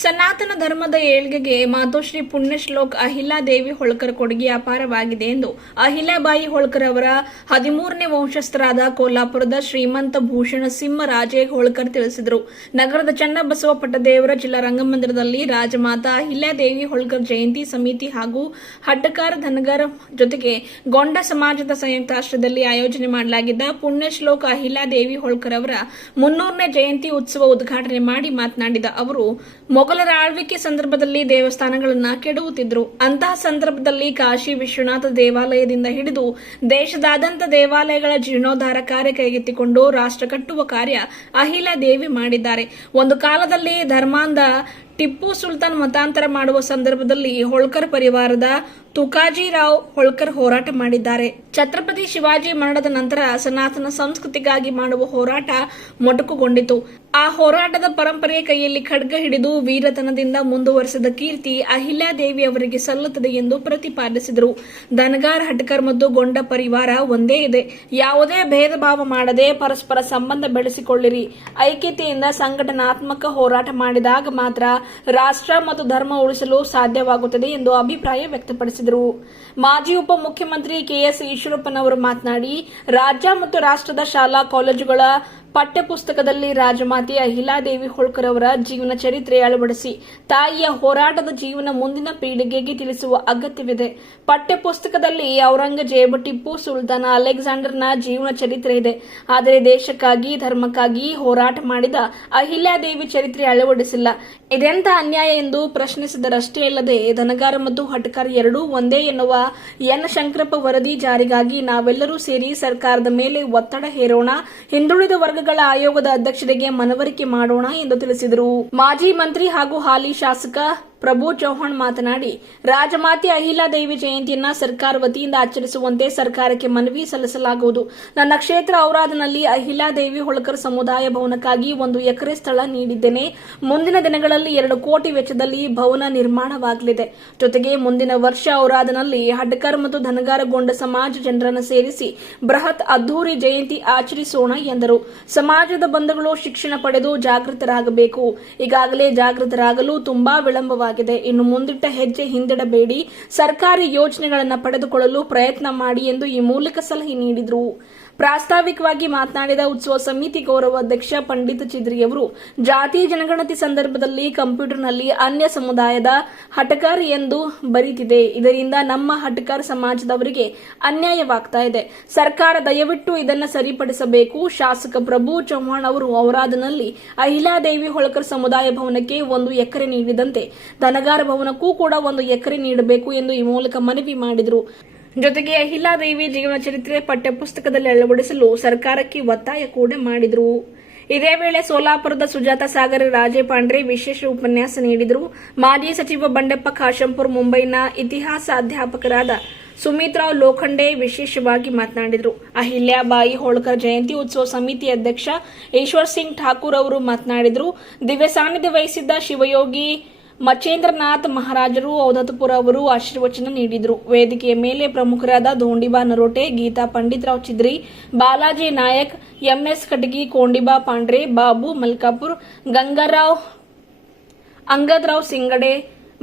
ಸನಾತನ ಧರ್ಮದ ಏಳ್ಗೆಗೆ ಮಾತೋಶ್ರೀ ಪುಣ್ಯಶ್ಲೋಕ್ ಅಹಿಲ್ಯಾದೇವಿ ಹೋಳ್ಕರ್ ಕೊಡುಗೆ ಅಪಾರವಾಗಿದೆ ಎಂದು ಅಹಿಲ್ಯಾಬಾಯಿ ಹೋಳ್ಕರ್ ಅವರ 13ನೇ ವಂಶಸ್ಥರಾದ ಕೋಲ್ಹಾಪುರದ ಶ್ರೀಮಂತ ಭೂಷಣ ಸಿಂಹ ರಾಜೇ ಹೋಳ್ಕರ್ ತಿಳಿಸಿದರು. ನಗರದ ಚನ್ನಬಸವ ಪಟ್ಟದೇವರ ಜಿಲ್ಲಾ ರಂಗಮಂದಿರದಲ್ಲಿ ರಾಜಮಾತಾ ಅಹಿಲ್ಯಾದೇವಿ ಹೋಳ್ಕರ್ ಜಯಂತಿ ಸಮಿತಿ ಹಾಗೂ ಹಡ್ಡಕಾರ ಧನಗರ್ ಜೊತೆಗೆ ಗೊಂಡ ಸಮಾಜದ ಸಂಯುಕ್ತಾಶ್ರಯದಲ್ಲಿ ಆಯೋಜನೆ ಮಾಡಲಾಗಿದ್ದ ಪುಣ್ಯಶ್ಲೋಕ್ ಅಹಿಲ್ಯಾದೇವಿ ಹೋಳ್ಕರ್ ಅವರ 300ನೇ ಜಯಂತಿ ಉತ್ಸವ ಉದ್ಘಾಟನೆ ಮಾಡಿ ಮಾತನಾಡಿದ ಅವರು, ಮೊಘಲರ ಆಳ್ವಿಕೆ ಸಂದರ್ಭದಲ್ಲಿ ದೇವಸ್ಥಾನಗಳನ್ನು ಕೆಡವುತ್ತಿದ್ದರು. ಅಂತಹ ಸಂದರ್ಭದಲ್ಲಿ ಕಾಶಿ ವಿಶ್ವನಾಥ ದೇವಾಲಯದಿಂದ ಹಿಡಿದು ದೇಶದಾದ್ಯಂತ ದೇವಾಲಯಗಳ ಜೀರ್ಣೋದ್ಧಾರ ಕಾರ್ಯ ಕೈಗೆತ್ತಿಕೊಂಡು ರಾಷ್ಟ್ರ ಕಟ್ಟುವ ಕಾರ್ಯ ಅಹಿಲ್ಯಾದೇವಿ ಮಾಡಿದ್ದಾರೆ. ಒಂದು ಕಾಲದಲ್ಲಿ ಧರ್ಮಾಂಧ ಟಿಪ್ಪು ಸುಲ್ತಾನ್ ಮತಾಂತರ ಮಾಡುವ ಸಂದರ್ಭದಲ್ಲಿ ಹೋಳ್ಕರ್ ಪರಿವಾರದ ತುಕಾಜಿರಾವ್ ಹೋಳ್ಕರ್ ಹೋರಾಟ ಮಾಡಿದ್ದಾರೆ. ಛತ್ರಪತಿ ಶಿವಾಜಿ ಮರಣದ ನಂತರ ಸನಾತನ ಸಂಸ್ಕೃತಿಗಾಗಿ ಮಾಡುವ ಹೋರಾಟ ಮೊಟಕುಗೊಂಡಿತು. ಆ ಹೋರಾಟದ ಪರಂಪರೆಯ ಕೈಯಲ್ಲಿ ಖಡ್ಗ ಹಿಡಿದು ವೀರತನದಿಂದ ಮುಂದುವರೆಸಿದ ಕೀರ್ತಿ ಅಹಿಲ್ಯಾದೇವಿ ಅವರಿಗೆ ಸಲ್ಲುತ್ತದೆ ಎಂದು ಪ್ರತಿಪಾದಿಸಿದರು. ಧನಗಾರ್, ಹಡ್ಕರ್ ಮತ್ತು ಗೊಂಡ ಪರಿವಾರ ಒಂದೇ ಇದೆ. ಯಾವುದೇ ಭೇದ ಭಾವ ಮಾಡದೆ ಪರಸ್ಪರ ಸಂಬಂಧ ಬೆಳೆಸಿಕೊಳ್ಳಿರಿ. ಐಕ್ಯತೆಯಿಂದ ಸಂಘಟನಾತ್ಮಕ ಹೋರಾಟ ಮಾಡಿದಾಗ ಮಾತ್ರ ರಾಷ್ಟ್ರ ಮತ್ತು ಧರ್ಮ ಉಳಿಸಲು ಸಾಧ್ಯವಾಗುತ್ತದೆ ಎಂದು ಅಭಿಪ್ರಾಯ ವ್ಯಕ್ತಪಡಿಸಿದರು. ಮಾಜಿ ಉಪಮುಖ್ಯಮಂತ್ರಿ ಕೆಎಸ್ ಈಶ್ವರಪ್ಪನವರು ಮಾತನಾಡಿ, ರಾಜ್ಯ ಮತ್ತು ರಾಷ್ಟ್ರದ ಶಾಲಾ ಕಾಲೇಜುಗಳ ಪಠ್ಯಪುಸ್ತಕದಲ್ಲಿ ರಾಜಮಾತೆ ಅಹಿಲ್ಯಾದೇವಿ ಹೋಳ್ಕರ್ ಅವರ ಜೀವನ ಚರಿತ್ರೆ ಅಳವಡಿಸಿ ತಾಯಿಯ ಹೋರಾಟದ ಜೀವನ ಮುಂದಿನ ಪೀಳಿಗೆಗೆ ತಿಳಿಸುವ ಅಗತ್ಯವಿದೆ. ಪಠ್ಯಪುಸ್ತಕದಲ್ಲಿ ಔರಂಗಜೇಬ್, ಟಿಪ್ಪು ಸುಲ್ತಾನ್, ಅಲೆಕ್ಸಾಂಡರ್ನ ಜೀವನ ಚರಿತ್ರೆ ಇದೆ. ಆದರೆ ದೇಶಕ್ಕಾಗಿ, ಧರ್ಮಕ್ಕಾಗಿ ಹೋರಾಟ ಮಾಡಿದ ಅಹಿಲ್ಯಾದೇವಿ ಚರಿತ್ರೆ ಅಳವಡಿಸಿಲ್ಲ. ಇದೆಂಥ ಅನ್ಯಾಯ ಎಂದು ಪ್ರಶ್ನಿಸಿದರಷ್ಟೇ ಅಲ್ಲದೆ ಧನಗಾರ ಮತ್ತು ಹಡ್ಕರ್ ಎರಡೂ ಒಂದೇ ಎನ್ನುವ ಎನ್ ಶಂಕರಪ್ಪ ವರದಿ ಜಾರಿಗಾಗಿ ನಾವೆಲ್ಲರೂ ಸೇರಿ ಸರ್ಕಾರದ ಮೇಲೆ ಒತ್ತಡ ಹೇರೋಣ, ಹಿಂದುಳಿದ ವರ್ಗಗಳ ಆಯೋಗದ ಅಧ್ಯಕ್ಷರಿಗೆ ಮನವರಿಕೆ ಮಾಡೋಣ ಎಂದು ತಿಳಿಸಿದರು. ಮಾಜಿ ಮಂತ್ರಿ ಹಾಗೂ ಹಾಲಿ ಶಾಸಕ ಪ್ರಭು ಚೌಹಾಣ್ ಮಾತನಾಡಿ, ರಾಜಮಾತೆ ಅಹಿಲ್ಯಾದೇವಿ ಜಯಂತಿಯನ್ನ ಸರ್ಕಾರ ವತಿಯಿಂದ ಆಚರಿಸುವಂತೆ ಸರ್ಕಾರಕ್ಕೆ ಮನವಿ ಸಲ್ಲಿಸಲಾಗುವುದು. ನನ್ನ ಕ್ಷೇತ್ರ ಔರಾದ್ನಲ್ಲಿ ಅಹಿಲ್ಯಾದೇವಿ ಹೋಳ್ಕರ್ ಸಮುದಾಯ ಭವನಕ್ಕಾಗಿ 1 ಎಕರೆ ಸ್ಥಳ ನೀಡಿದ್ದೇನೆ. ಮುಂದಿನ ದಿನಗಳಲ್ಲಿ 2 ಕೋಟಿ ವೆಚ್ಚದಲ್ಲಿ ಭವನ ನಿರ್ಮಾಣವಾಗಲಿದೆ. ಜೊತೆಗೆ ಮುಂದಿನ ವರ್ಷ ಔರಾದ್ನಲ್ಲಿ ಹಡ್ಕರ್ ಮತ್ತು ಧನಗಾರಗೊಂಡ ಸಮಾಜ ಜನರನ್ನು ಸೇರಿಸಿ ಬೃಹತ್ ಅದ್ದೂರಿ ಜಯಂತಿ ಆಚರಿಸೋಣ ಎಂದರು. ಸಮಾಜದ ಬಂಧುಗಳು ಶಿಕ್ಷಣ ಪಡೆದು ಜಾಗೃತರಾಗಬೇಕು. ಈಗಾಗಲೇ ಜಾಗೃತರಾಗಲು ತುಂಬಾ ವಿಳಂಬವಾಗಿದೆ. ಇನ್ನು ಮುಂದಿಟ್ಟ ಹೆಜ್ಜೆ ಹಿಂದಿಡಬೇಡಿ. ಸರ್ಕಾರಿ ಯೋಜನೆಗಳನ್ನು ಪಡೆದುಕೊಳ್ಳಲು ಪ್ರಯತ್ನ ಮಾಡಿ ಎಂದು ಈ ಮೂಲಕ ಸಲಹೆ ನೀಡಿದರು. ಪ್ರಾಸ್ತಾವಿಕವಾಗಿ ಮಾತನಾಡಿದ ಉತ್ಸವ ಸಮಿತಿ ಗೌರವ ಅಧ್ಯಕ್ಷ ಪಂಡಿತ್ ಚಿದ್ರಿಯವರು, ಜಾತಿ ಜನಗಣತಿ ಸಂದರ್ಭದಲ್ಲಿ ಕಂಪ್ಯೂಟರ್ನಲ್ಲಿ ಅನ್ಯ ಸಮುದಾಯದ ಹಡ್ಕರ್ ಎಂದು ಬರೀತಿದೆ. ಇದರಿಂದ ನಮ್ಮ ಹಡ್ಕರ್ ಸಮಾಜದವರಿಗೆ ಅನ್ಯಾಯವಾಗ್ತಾ ಇದೆ. ಸರ್ಕಾರ ದಯವಿಟ್ಟು ಇದನ್ನು ಸರಿಪಡಿಸಬೇಕು. ಶಾಸಕ ಪ್ರಭು ಚೌಹಾಣ್ ಅವರು ಔರಾದ್ನಲ್ಲಿ ಅಹಿಲ್ಯಾದೇವಿ ಹೋಳ್ಕರ್ ಸಮುದಾಯ ಭವನಕ್ಕೆ 1 ಎಕರೆ ನೀಡಿದಂತೆ ಧನಗಾರ ಭವನಕ್ಕೂ ಕೂಡ 1 ಎಕರೆ ನೀಡಬೇಕು ಎಂದು ಈ ಮೂಲಕ ಮನವಿ ಮಾಡಿದರು. ಜೊತೆಗೆ ಅಹಿಲ್ಯಾದೇವಿ ಜೀವನ ಚರಿತ್ರೆ ಪಠ್ಯಪುಸ್ತಕದಲ್ಲಿ ಅಳವಡಿಸಲು ಸರ್ಕಾರಕ್ಕೆ ಒತ್ತಾಯ ಕೂಡ ಮಾಡಿದರು. ಇದೇ ವೇಳೆ ಸೋಲಾಪುರದ ಸುಜಾತ ಸಾಗರ ರಾಜೇ ಪಾಂಡ್ರೆ ವಿಶೇಷ ಉಪನ್ಯಾಸ ನೀಡಿದರು. ಮಾಜಿ ಸಚಿವ ಬಂಡೆಪ್ಪ ಖಾಶಂಪುರ್, ಮುಂಬೈನ ಇತಿಹಾಸ ಅಧ್ಯಾಪಕರಾದ ಸುಮಿತ್ರಾವ್ ಲೋಖಂಡೆ ವಿಶೇಷವಾಗಿ ಮಾತನಾಡಿದರು. ಅಹಿಲ್ಯಾಬಾಯಿ ಹೋಳ್ಕರ್ ಜಯಂತಿ ಉತ್ಸವ ಸಮಿತಿ ಅಧ್ಯಕ್ಷ ಈಶ್ವರ್ ಸಿಂಗ್ ಠಾಕೂರ್ ಅವರು ಮಾತನಾಡಿದರು. ದಿವ್ಯ ಸಾನ್ನಿಧ್ಯ ವಹಿಸಿದ್ದ ಶಿವಯೋಗಿ ಮಚೇಂದ್ರನಾಥ್ ಮಹಾರಾಜರು ಔಧತಪುರ ಅವರು ಆಶೀರ್ವಚನ ನೀಡಿದರು. ವೇದಿಕೆಯ ಮೇಲೆ ಪ್ರಮುಖರಾದ ಧೋಂಡಿಬಾ ನರೋಟೆ, ಗೀತಾ ಪಂಡಿತರಾವ್ ಚಿದ್ರಿ, ಬಾಲಾಜಿ ನಾಯಕ್, ಎಂಎಸ್ ಕಟಗಿ, ಕೋಂಡಿಬಾ ಪಾಂಡ್ರೆ, ಬಾಬು ಮಲ್ಕಾಪುರ್, ಗಂಗಾರಾವ್, ಅಂಗದರಾವ್ ಸಿಂಗಡೆ,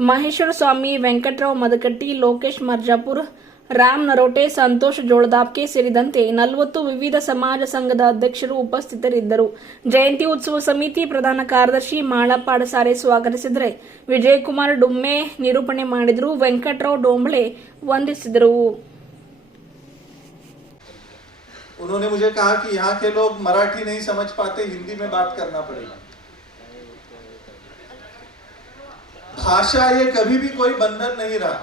ಮಹೇಶ್ವರ ಸ್ವಾಮಿ, ವೆಂಕಟರಾವ್ ಮದಕಟ್ಟಿ, ಲೋಕೇಶ್ ಮರ್ಜಾಪುರ್, ರಾಮ್ ನರೋಟೆ, ಸಂತೋಷ್ ಜೋಳದಾಪ್ಕೆ ಸೇರಿದಂತೆ 40 ವಿವಿಧ ಸಮಾಜ ಸಂಘದ ಅಧ್ಯಕ್ಷರು ಉಪಸ್ಥಿತರಿದ್ದರು. ಜಯಂತಿ ಉತ್ಸವ ಸಮಿತಿ ಪ್ರಧಾನ ಕಾರ್ಯದರ್ಶಿ ಮಾಳಪ್ಪ ಅಡಸಾರೆ ಸ್ವಾಗತಿಸಿದರೆ, ವಿಜಯಕುಮಾರ್ ಡುಮ್ಮೆ ನಿರೂಪಣೆ ಮಾಡಿದರು. ವೆಂಕಟರಾವ್ ಡೋಂಬಳೆ ವಂದಿಸಿದರು. उन्होंने मुझे कहा कि यहाँ के लोग मराठी नहीं समझ पाते, हिंदी में बात करना पड़ेगा. भाषा ये कभी भी कोई बंधन नहीं रहा.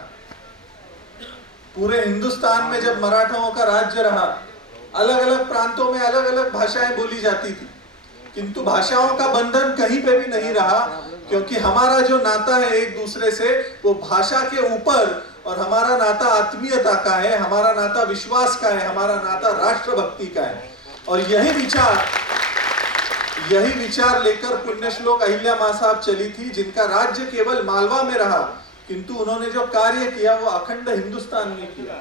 पूरे हिंदुस्तान में जब मराठाओं का राज्य रहा, अलग अलग प्रांतों में अलग अलग भाषाएं बोली जाती थी, किंतु भाषाओं का बंधन कहीं पे भी नहीं रहा, क्योंकि हमारा जो नाता है एक दूसरे से वो भाषा के ऊपर, और हमारा नाता आत्मीयता का है, हमारा नाता विश्वास का है, हमारा नाता राष्ट्रभक्ति का है. और यही विचार लेकर पुण्यश्लोक अहिल्या मां साहब चली थी, जिनका राज्य केवल मालवा में रहा, किंतु उन्होंने जो कार्य किया वो अखंड हिंदुस्तान में किया.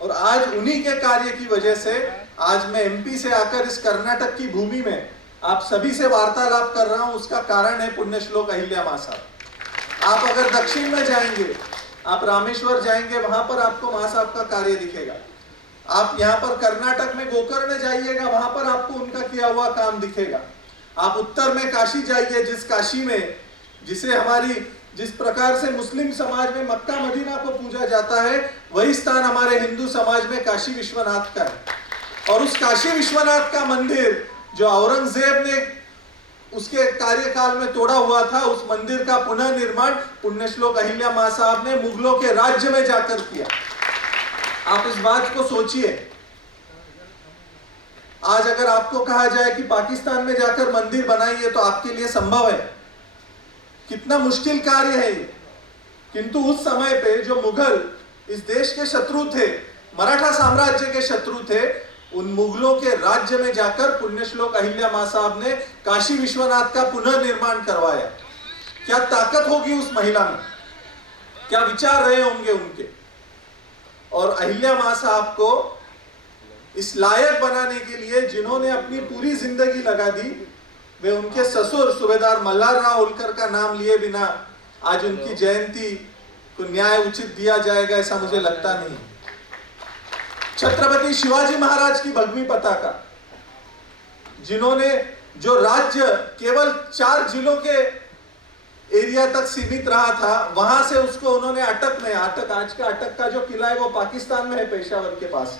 और आज उन्हीं के कार्य की वजह से आज मैं एमपी से आकर इस कर्नाटक की भूमि में आप सभी से वार्तालाप कर रहा हूं. उसका कारण है पुण्यश्लोक अहिल्या मां साहब. आप अगर दक्षिण में जाएंगे, आप रामेश्वर जाएंगे, वहां पर आपको मां साहब का कार्य दिखेगा। आप यहाँ पर कर्नाटक में गोकर्ण जाइएगा, वहां पर आपको उनका किया हुआ काम दिखेगा। आप उत्तर में काशी जाइए, जिस काशी में जिस प्रकार से मुस्लिम समाज में मक्का मदीना को पूजा जाता है, वही स्थान हमारे हिंदू समाज में काशी विश्वनाथ का है। और उस काशी विश्वनाथ का मंदिर जो औरंगजेब ने उसके कार्यकाल में तोड़ा हुआ था, उस मंदिर का पुनः निर्माण पुण्यश्लोक अहिल्या मां साहब ने मुगलों के राज्य में जाकर किया। आप इस बात को सोचिए। आज अगर आपको कहा जाए कि पाकिस्तान में जाकर मंदिर बनाइए तो आपके लिए संभव है? कितना मुश्किल कार्य है ये। किंतु उस समय पे जो मुगल इस देश के शत्रु थे, मराठा साम्राज्य के शत्रु थे, उन मुगलों के राज्य में जाकर पुण्यश्लोक अहिल्या मां साहब ने काशी विश्वनाथ का पुनः निर्माण करवाया। क्या ताकत होगी उस महिला में, क्या विचार रहे होंगे उनके। और अहिल्या मां साहब को इस लायक बनाने के लिए जिन्होंने अपनी पूरी जिंदगी लगा दी, वे उनके ससुर सूबेदार मल्हारराव होलकर का नाम लिए बिना आज उनकी जयंती को न्याय उचित दिया जाएगा ऐसा मुझे लगता नहीं। छत्रपति शिवाजी महाराज की भगवी पताका, जिन्होंने जो राज्य केवल 4 जिलों के एरिया तक सीमित रहा था, वहां से उसको उन्होंने अटक आज का अटक का जो किला है वो पाकिस्तान में है, पेशावर के पास।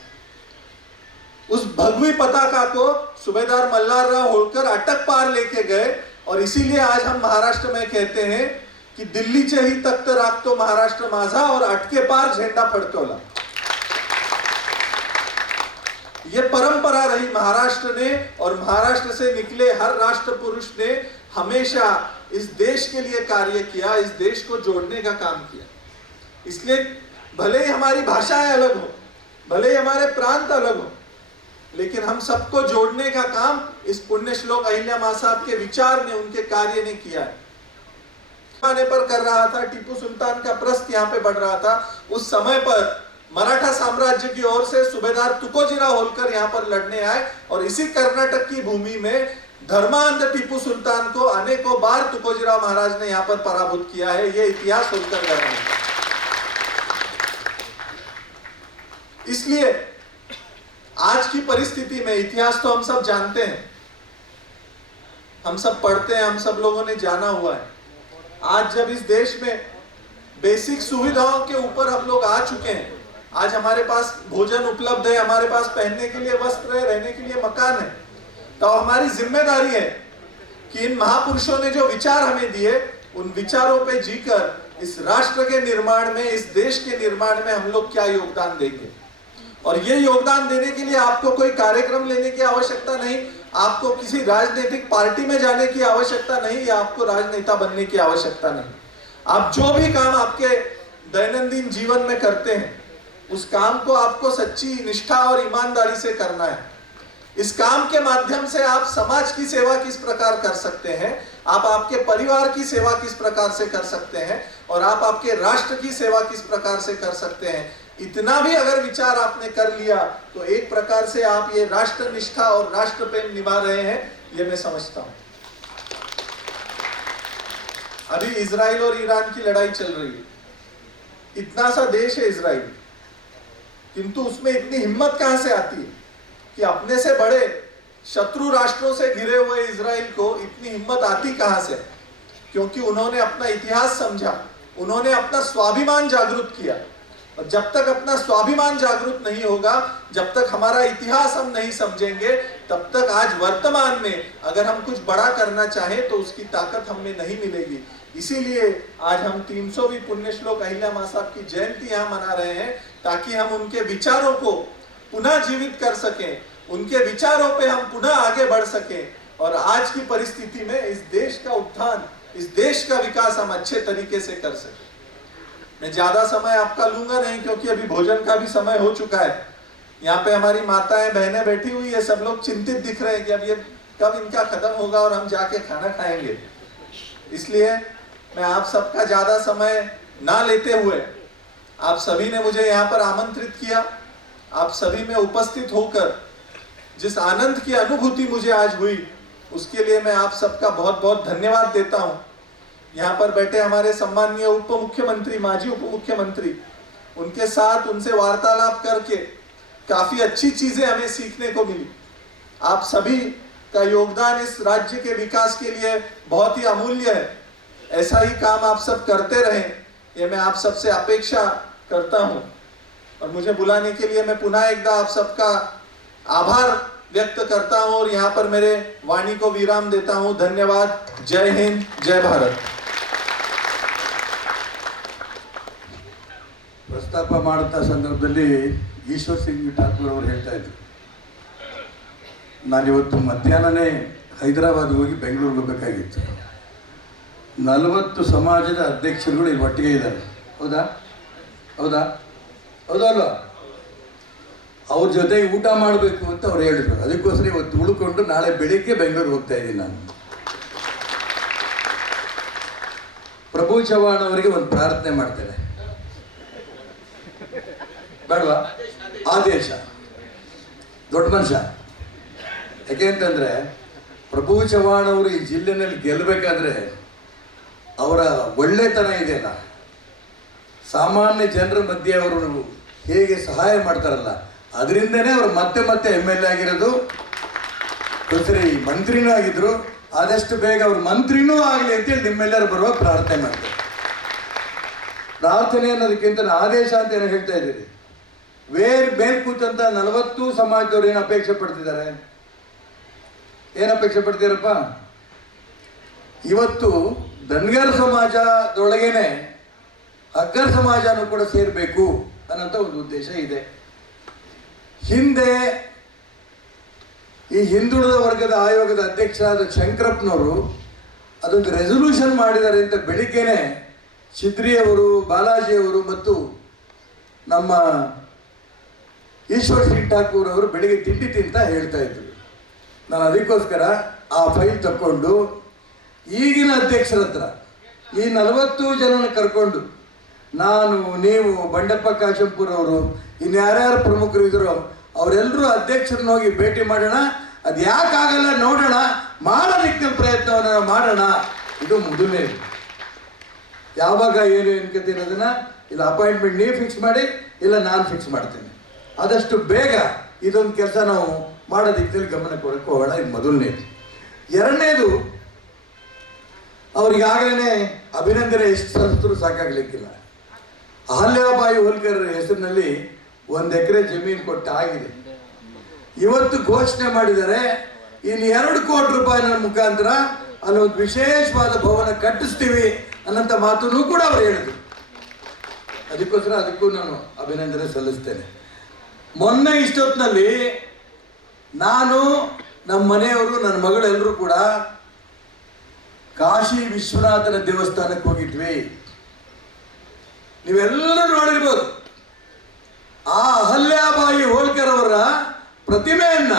उस भगवी पताका को सूबेदार मल्हारराव होलकर अटक पार लेके गए। और इसीलिए आज हम महाराष्ट्र में कहते हैं कि दिल्लीचे ही तख्त राखतो महाराष्ट्र माझा और अटके पार झंडा फडकवला। ये परंपरा रही महाराष्ट्र ने, और महाराष्ट्र से निकले हर राष्ट्र पुरुष ने हमेशा इस देश के लिए कार्य किया, इस देश को जोड़ने का काम किया। इसलिए भले ही हमारी भाषाएं अलग हो, भले ही हमारे प्रांत अलग हो, लेकिन हम सबको जोड़ने का काम इस पुण्यश्लोक अहिल्या मां साहब के विचार ने, उनके कार्य ने किया है। पर कर रहा था, टीपू सुल्तान का प्रस्थ यहाँ पे बढ़ रहा था, उस समय पर मराठा साम्राज्य की ओर से सूबेदार तुकोजीराव होलकर यहाँ पर लड़ने आए। और इसी कर्नाटक की भूमि में धर्मांध टीपू सुल्तान को अनेकों बार तुकोजीराव महाराज ने यहाँ पर पराभूत किया है। ये इतिहास होलकर गया है। इसलिए आज की परिस्थिति में इतिहास तो हम सब जानते हैं, हम सब पढ़ते हैं, हम सब लोगों ने जाना हुआ है। आज जब इस देश में बेसिक सुविधाओं के ऊपर हम लोग आ चुके हैं, आज हमारे पास भोजन उपलब्ध है, हमारे पास पहनने के लिए वस्त्र है, रहने के लिए मकान है, तो हमारी जिम्मेदारी है कि इन महापुरुषों ने जो विचार हमें दिए, उन विचारों पे जीकर इस राष्ट्र के निर्माण में, इस देश के निर्माण में हम लोग क्या योगदान देंगे। और ये योगदान देने के लिए आपको कोई कार्यक्रम लेने की आवश्यकता नहीं, आपको किसी राजनीतिक पार्टी में जाने की आवश्यकता नहीं, या आपको राजनेता बनने की आवश्यकता नहीं। आप जो भी काम आपके दैनंदिन जीवन में करते हैं, उस काम को आपको सच्ची निष्ठा और ईमानदारी से करना है। इस काम के माध्यम से आप समाज की सेवा किस प्रकार कर सकते हैं, आप आपके परिवार की सेवा किस प्रकार से कर सकते हैं, और आप आपके राष्ट्र की सेवा किस प्रकार से कर सकते हैं, इतना भी अगर विचार आपने कर लिया तो एक प्रकार से आप ये राष्ट्र निष्ठा और राष्ट्र प्रेम निभा रहे हैं, ये मैं समझता हूं। अभी इजराइल और ईरान की लड़ाई चल रही है। इतना सा देश है इजराइल, किंतु उसमें इतनी हिम्मत कहां से आती है कि अपने से बड़े शत्रु राष्ट्रों से घिरे हुए इजराइल को इतनी हिम्मत आती कहां से? क्योंकि उन्होंने अपना इतिहास समझा, उन्होंने अपना स्वाभिमान जागृत किया। और जब तक अपना स्वाभिमान जागृत नहीं होगा, जब तक हमारा इतिहास हम नहीं समझेंगे, तब तक आज वर्तमान में अगर हम कुछ बड़ा करना चाहें तो उसकी ताकत हमें नहीं मिलेगी। इसीलिए आज हम 300वीं पुण्यश्लोक अहिल्या मां साहब की जयंती यहाँ मना रहे हैं, ताकि हम उनके विचारों को पुनः जीवित कर सकें, उनके विचारों पे हम पुनः आगे बढ़ सकें, और आज की परिस्थिति में इस देश का उत्थान, इस देश का विकास हम अच्छे तरीके से कर सकें। मैं ज्यादा समय आपका लूंगा नहीं, क्योंकि अभी भोजन का भी समय हो चुका है। यहाँ पे हमारी माताएं बहनें बैठी हुई है, सब लोग चिंतित दिख रहे हैं कि अब ये कब इनका खत्म होगा और हम जाके खाना खाएंगे। इसलिए मैं आप सबका ज्यादा समय ना लेते हुए, आप सभी ने मुझे यहाँ पर आमंत्रित किया, आप सभी में उपस्थित होकर जिस आनंद की अनुभूति मुझे आज हुई, उसके लिए मैं आप सबका बहुत बहुत धन्यवाद देता हूँ। यहाँ पर बैठे हमारे सम्माननीय उप मुख्यमंत्री, माजी उप मुख्यमंत्री, उनके साथ उनसे वार्तालाप करके काफी अच्छी चीजें हमें सीखने को मिली। आप सभी का योगदान इस राज्य के विकास के लिए बहुत ही अमूल्य है। ऐसा ही काम आप सब करते रहें, ये मैं आप सबसे अपेक्षा करता हूं। और मुझे बुलाने के लिए मैं पुनः एक बार आप सबका आभार व्यक्त करता हूं और यहाँ पर मेरे वाणी को विराम देता हूं। धन्यवाद। जय हिंद, जय भारत। ಪ್ರಸ್ತಾಪ ಮಾಡುತ್ತಾ ಸಂದರ್ಭದಲ್ಲಿ ಈಶ್ವರ್ ಸಿಂಗ್ ಠಾಕೂರ್ ಅವರು ಹೇಳ್ತಾ ಇದ್ರು, ನಾನಿವತ್ತು ಮಧ್ಯಾಹ್ನನೇ ಹೈದರಾಬಾದ್ಗೆ ಹೋಗಿ ಬೆಂಗಳೂರಿಗೆ ಹೋಗಬೇಕಾಗಿತ್ತು. 40 ಸಮಾಜದ ಅಧ್ಯಕ್ಷರುಗಳು ಇಲ್ಲಿ ಒಟ್ಟಿಗೆ ಇದ್ದಾರೆ. ಹೌದಾ ಹೌದಾ ಹೌದಾ ಅಲ್ವಾ? ಅವ್ರ ಜೊತೆಗೆ ಊಟ ಮಾಡಬೇಕು ಅಂತ ಅವ್ರು ಹೇಳಿದ್ರು. ಅದಕ್ಕೋಸ್ಕರ ಇವತ್ತು ಉಳ್ಕೊಂಡು ನಾಳೆ ಬೆಳಿಗ್ಗೆ ಬೆಂಗಳೂರಿಗೆ ಹೋಗ್ತಾ ಇದ್ದೀನಿ ನಾನು. ಪ್ರಭು ಚವ್ಹಾಣ್ ಅವರಿಗೆ ಒಂದು ಪ್ರಾರ್ಥನೆ ಮಾಡ್ತೇನೆ, ಬೇಡವಾ? ಆದೇಶ, ದೊಡ್ಡ ಮನುಷ್ಯ. ಯಾಕೆ ಅಂತಂದರೆ ಪ್ರಭು ಚವ್ಹಾಣ್ ಅವರು ಈ ಜಿಲ್ಲೆನಲ್ಲಿ ಗೆಲ್ಲಬೇಕಾದ್ರೆ ಅವರ ಒಳ್ಳೆತನ ಇದೆಯಲ್ಲ, ಸಾಮಾನ್ಯ ಜನರ ಮಧ್ಯೆ ಅವರು ಹೇಗೆ ಸಹಾಯ ಮಾಡ್ತಾರಲ್ಲ, ಅದರಿಂದನೇ ಅವರು ಮತ್ತೆ ಮತ್ತೆ MLA ಆಗಿರೋದು, ಸರಿ ಮಂತ್ರಿನೂ ಆಗಿದ್ರು. ಆದಷ್ಟು ಬೇಗ ಅವರು ಮಂತ್ರಿನೂ ಆಗಲಿ ಅಂತೇಳಿ ನಿಮ್ಮೆಲ್ಲರೂ ಬರುವ ಪ್ರಾರ್ಥನೆ ಮಾಡ್ತಾರೆ. ಪ್ರಾರ್ಥನೆ ಅನ್ನೋದಕ್ಕಿಂತ ಆದೇಶ ಅಂತ ಏನೋ ಹೇಳ್ತಾ ಇದ್ದೀರಿ. ಮೇಲ್ ಕೂತಂತ 40 ಸಮಾಜದವ್ರು ಏನು ಅಪೇಕ್ಷೆ ಪಡ್ತಿದ್ದಾರೆ? ಏನು ಅಪೇಕ್ಷೆ ಪಡ್ತೀರಪ್ಪ? ಇವತ್ತು ಧನ್ಗರ್ ಸಮಾಜದೊಳಗೇನೆ ಅಗ್ಗರ್ ಸಮಾಜನೂ ಕೂಡ ಸೇರಬೇಕು ಅನ್ನೋಂಥ ಒಂದು ಉದ್ದೇಶ ಇದೆ. ಹಿಂದೆ ಈ ಹಿಂದುಳಿದ ವರ್ಗದ ಆಯೋಗದ ಅಧ್ಯಕ್ಷರಾದ ಶಂಕರಪ್ಪನವರು ಅದೊಂದು ರೆಸೊಲ್ಯೂಷನ್ ಮಾಡಿದ್ದಾರೆ ಅಂತ ಬೆಳಿಗ್ಗೆನೆ ಚಿದ್ರಿಯವರು, ಬಾಲಾಜಿಯವರು ಮತ್ತು ನಮ್ಮ ಈಶ್ವರ್ ಸಿಂಗ್ ಠಾಕೂರ್ ಅವರು ಬೆಳಿಗ್ಗೆ ತಿಂಡಿ ತಿಂತ ಹೇಳ್ತಾ ಇದ್ರು. ನಾನು ಅದಕ್ಕೋಸ್ಕರ ಆ ಫೈಲ್ ತಕ್ಕೊಂಡು ಈಗಿನ ಅಧ್ಯಕ್ಷರ ಹತ್ರ ಈ 40 ಜನನ ಕರ್ಕೊಂಡು ನಾನು, ನೀವು, ಬಂಡೆಪ್ಪ ಕಾಶಂಪುರ್ ಅವರು, ಇನ್ಯಾರ್ಯಾರು ಪ್ರಮುಖರು ಇದ್ರು ಅವರೆಲ್ಲರೂ ಅಧ್ಯಕ್ಷರನ್ನ ಹೋಗಿ ಭೇಟಿ ಮಾಡೋಣ. ಅದು ಯಾಕಾಗಲ್ಲ ನೋಡೋಣ, ಮಾಡೋದಕ್ಕೆ ಪ್ರಯತ್ನವನ್ನು ಮಾಡೋಣ. ಇದು ಮೊದಲನೇ. ಯಾವಾಗ ಏನು ಕತೆ ಅನ್ನೋದನ್ನ ಇಲ್ಲ ಅಪಾಯಿಂಟ್ಮೆಂಟ್ ನೀವು ಫಿಕ್ಸ್ ಮಾಡಿ, ಇಲ್ಲ ನಾನು ಫಿಕ್ಸ್ ಮಾಡ್ತೀನಿ. ಆದಷ್ಟು ಬೇಗ ಇದೊಂದು ಕೆಲಸ ನಾವು ಮಾಡೋದಕ್ಕೆ ಗಮನ ಕೊಡಕ್ಕೆ ಹೋಗೋಣ. ಇದು ಮೊದಲನೇದು. ಎರಡನೇದು, ಅವ್ರಿಗಾಗಲೇ ಅಭಿನಂದನೆ ಎಷ್ಟು ಸಲ್ಲಿಸಿದ್ರು ಸಾಕಾಗಲಿಕ್ಕಿಲ್ಲ. ಅಹಲ್ಯಾಬಾಯಿ ಹೋಲ್ಕರ್ ಹೆಸರಿನಲ್ಲಿ 1 ಎಕರೆ ಜಮೀನು ಕೊಟ್ಟು ಆಗಿದೆ. ಇವತ್ತು ಘೋಷಣೆ ಮಾಡಿದ್ದಾರೆ, ಇಲ್ಲಿ 2 ಕೋಟಿ ರೂಪಾಯಿನ ಮುಖಾಂತರ ಅಲ್ಲೊಂದು ವಿಶೇಷವಾದ ಭವನ ಕಟ್ಟಿಸ್ತೀವಿ ಅನ್ನೋಂಥ ಮಾತನ್ನು ಕೂಡ ಅವರು ಹೇಳಿದ್ರು. ಅದಕ್ಕೋಸ್ಕರ ಅದಕ್ಕೂ ನಾನು ಅಭಿನಂದನೆ ಸಲ್ಲಿಸ್ತೇನೆ. ಮೊನ್ನೆ ಇಷ್ಟೊತ್ತಿನಲ್ಲಿ ನಾನು, ನಮ್ಮ ಮನೆಯವರು, ನನ್ನ ಮಗಳೆಲ್ಲರೂ ಕೂಡ ಕಾಶಿ ವಿಶ್ವನಾಥನ ದೇವಸ್ಥಾನಕ್ಕೆ ಹೋಗಿದ್ವಿ. ನೀವೆಲ್ಲರೂ ನೋಡಿರ್ಬೋದು. ಆ ಅಹಲ್ಯಾಬಾಯಿ ಹೋಳ್ಕರ್ ಅವರ ಪ್ರತಿಮೆಯನ್ನ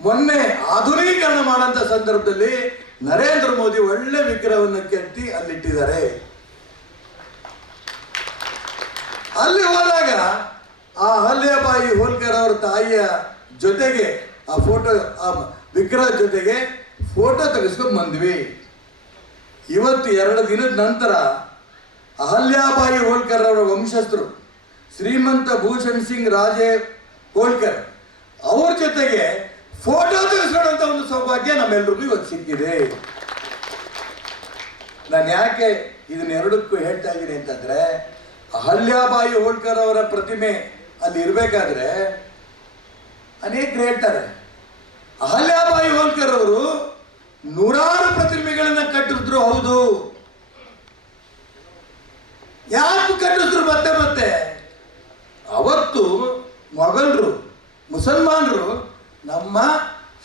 ಮೊನ್ನೆ ಆಧುನೀಕರಣ ಮಾಡೋಂಥ ಸಂದರ್ಭದಲ್ಲಿ ನರೇಂದ್ರ ಮೋದಿ ಒಳ್ಳೆ ವಿಗ್ರಹವನ್ನು ಕೆತ್ತಿ ಅಲ್ಲಿಟ್ಟಿದ್ದಾರೆ. ಅಲ್ಲಿ ಹೋದಾಗ ಆ ಅಹಲ್ಯಾಬಾಯಿ ಹೋಳ್ಕರ್ ಅವರ ತಾಯಿಯ ಜೊತೆಗೆ ಆ ಫೋಟೋ, ಆ ವಿಗ್ರಹ ಜೊತೆಗೆ ಫೋಟೋ ತೆಗೆಸ್ಕೊಂಡು ಬಂದ್ವಿ. ಇವತ್ತು 2 ದಿನದ ನಂತರ ಅಹಲ್ಯಾಬಾಯಿ ಹೋಳ್ಕರ್ ಅವರ ವಂಶಸ್ಥರು ಶ್ರೀಮಂತ ಭೂಷಣ್ ಸಿಂಗ್ ರಾಜೇ ಹೋಳ್ಕರ್ ಅವ್ರ ಜೊತೆಗೆ ಫೋಟೋ ತೆಗೆಸ್ಕೊಳ್ಳುವಂಥ ಒಂದು ಸೌಭಾಗ್ಯ ನಮ್ಮೆಲ್ಲರಿಗೂ ಇವತ್ತು ಸಿಕ್ಕಿದೆ. ನಾನು ಯಾಕೆ ಇದನ್ನೆರಡಕ್ಕೂ ಹೇಳ್ತಾ ಇದ್ದೀನಿ ಅಂತಂದ್ರೆ, ಅಹಲ್ಯಾಬಾಯಿ ಹೋಳ್ಕರ್ ಅವರ ಪ್ರತಿಮೆ ಅಲ್ಲಿ ಇರಬೇಕಾದ್ರೆ ಅನೇಕರು ಹೇಳ್ತಾರೆ, ಅಹಲ್ಯಾಬಾಯಿ ಹೋಳ್ಕರ್ ಅವರು 100 ಪ್ರತಿಮೆಗಳನ್ನ ಕಟ್ಟಿದ್ರು. ಹೌದು, ಯಾಕೆ ಕಟ್ಟಿದ್ರು ಮತ್ತೆ ಮತ್ತೆ? ಅವತ್ತು ಮೊಘಲರು, ಮುಸಲ್ಮಾನರು ನಮ್ಮ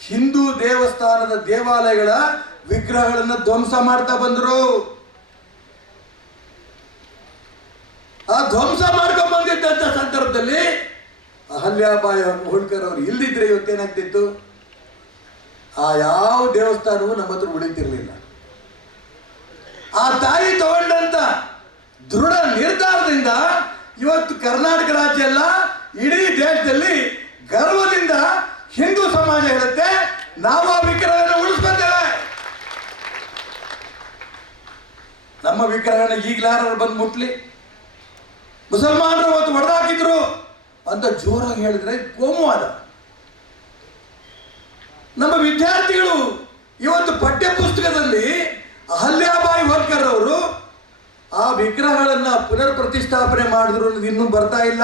ಹಿಂದೂ ದೇವಸ್ಥಾನದ ದೇವಾಲಯಗಳ ವಿಗ್ರಹಗಳನ್ನು ಧ್ವಂಸ ಮಾಡ್ತಾ ಬಂದರು. ಆ ಧ್ವಂಸ ಮಾಡ್ಕೊಂಡು ಬಂದಿದ್ದಂಥ ಸಂದರ್ಭದಲ್ಲಿ ಅಹಲ್ಯಾಬಾಯಿ ಹೋಳ್ಕರ್ ಅವರು ಇಲ್ದಿದ್ರೆ ಇವತ್ತೇನಾಗ್ತಿತ್ತು? ಆ ಯಾವ ದೇವಸ್ಥಾನವೂ ನಮ್ಮ ಹತ್ರ ಉಳಿತಿರ್ಲಿಲ್ಲ. ಆ ತಾಯಿ ತಗೊಂಡಂತ ದೃಢ ನಿರ್ಧಾರದಿಂದ ಇವತ್ತು ಕರ್ನಾಟಕ ರಾಜ್ಯ ಅಲ್ಲ, ಇಡೀ ದೇಶದಲ್ಲಿ ಗರ್ವದಿಂದ ಹಿಂದೂ ಸಮಾಜ ಹೇಳುತ್ತೆ, ನಾವು ಆ ವಿಗ್ರಹವನ್ನು ಉಳಿಸ್ಕೊತೇವೆ. ನಮ್ಮ ವಿಗ್ರಹನ ಈಗಲಾರು ಬಂದು ಮುಟ್ಲಿ, ಮುಸಲ್ಮಾನರು ಅವತ್ತು ಹೊಡೆದಾಕಿದ್ರು ಅಂತ ಜೋರಾಗಿ ಹೇಳಿದ್ರೆ ಕೋಮುವಾದ. ನಮ್ಮ ವಿದ್ಯಾರ್ಥಿಗಳು ಇವತ್ತು ಪಠ್ಯ ಪುಸ್ತಕದಲ್ಲಿ ಅಹಲ್ಯಾಬಾಯಿ ಹೋಲ್ಕರ್ ಅವರು ಆ ವಿಗ್ರಹಗಳನ್ನ ಪುನರ್ ಪ್ರತಿಷ್ಠಾಪನೆ ಮಾಡಿದ್ರು ಅನ್ನೋದು ಇನ್ನೂ ಬರ್ತಾ ಇಲ್ಲ.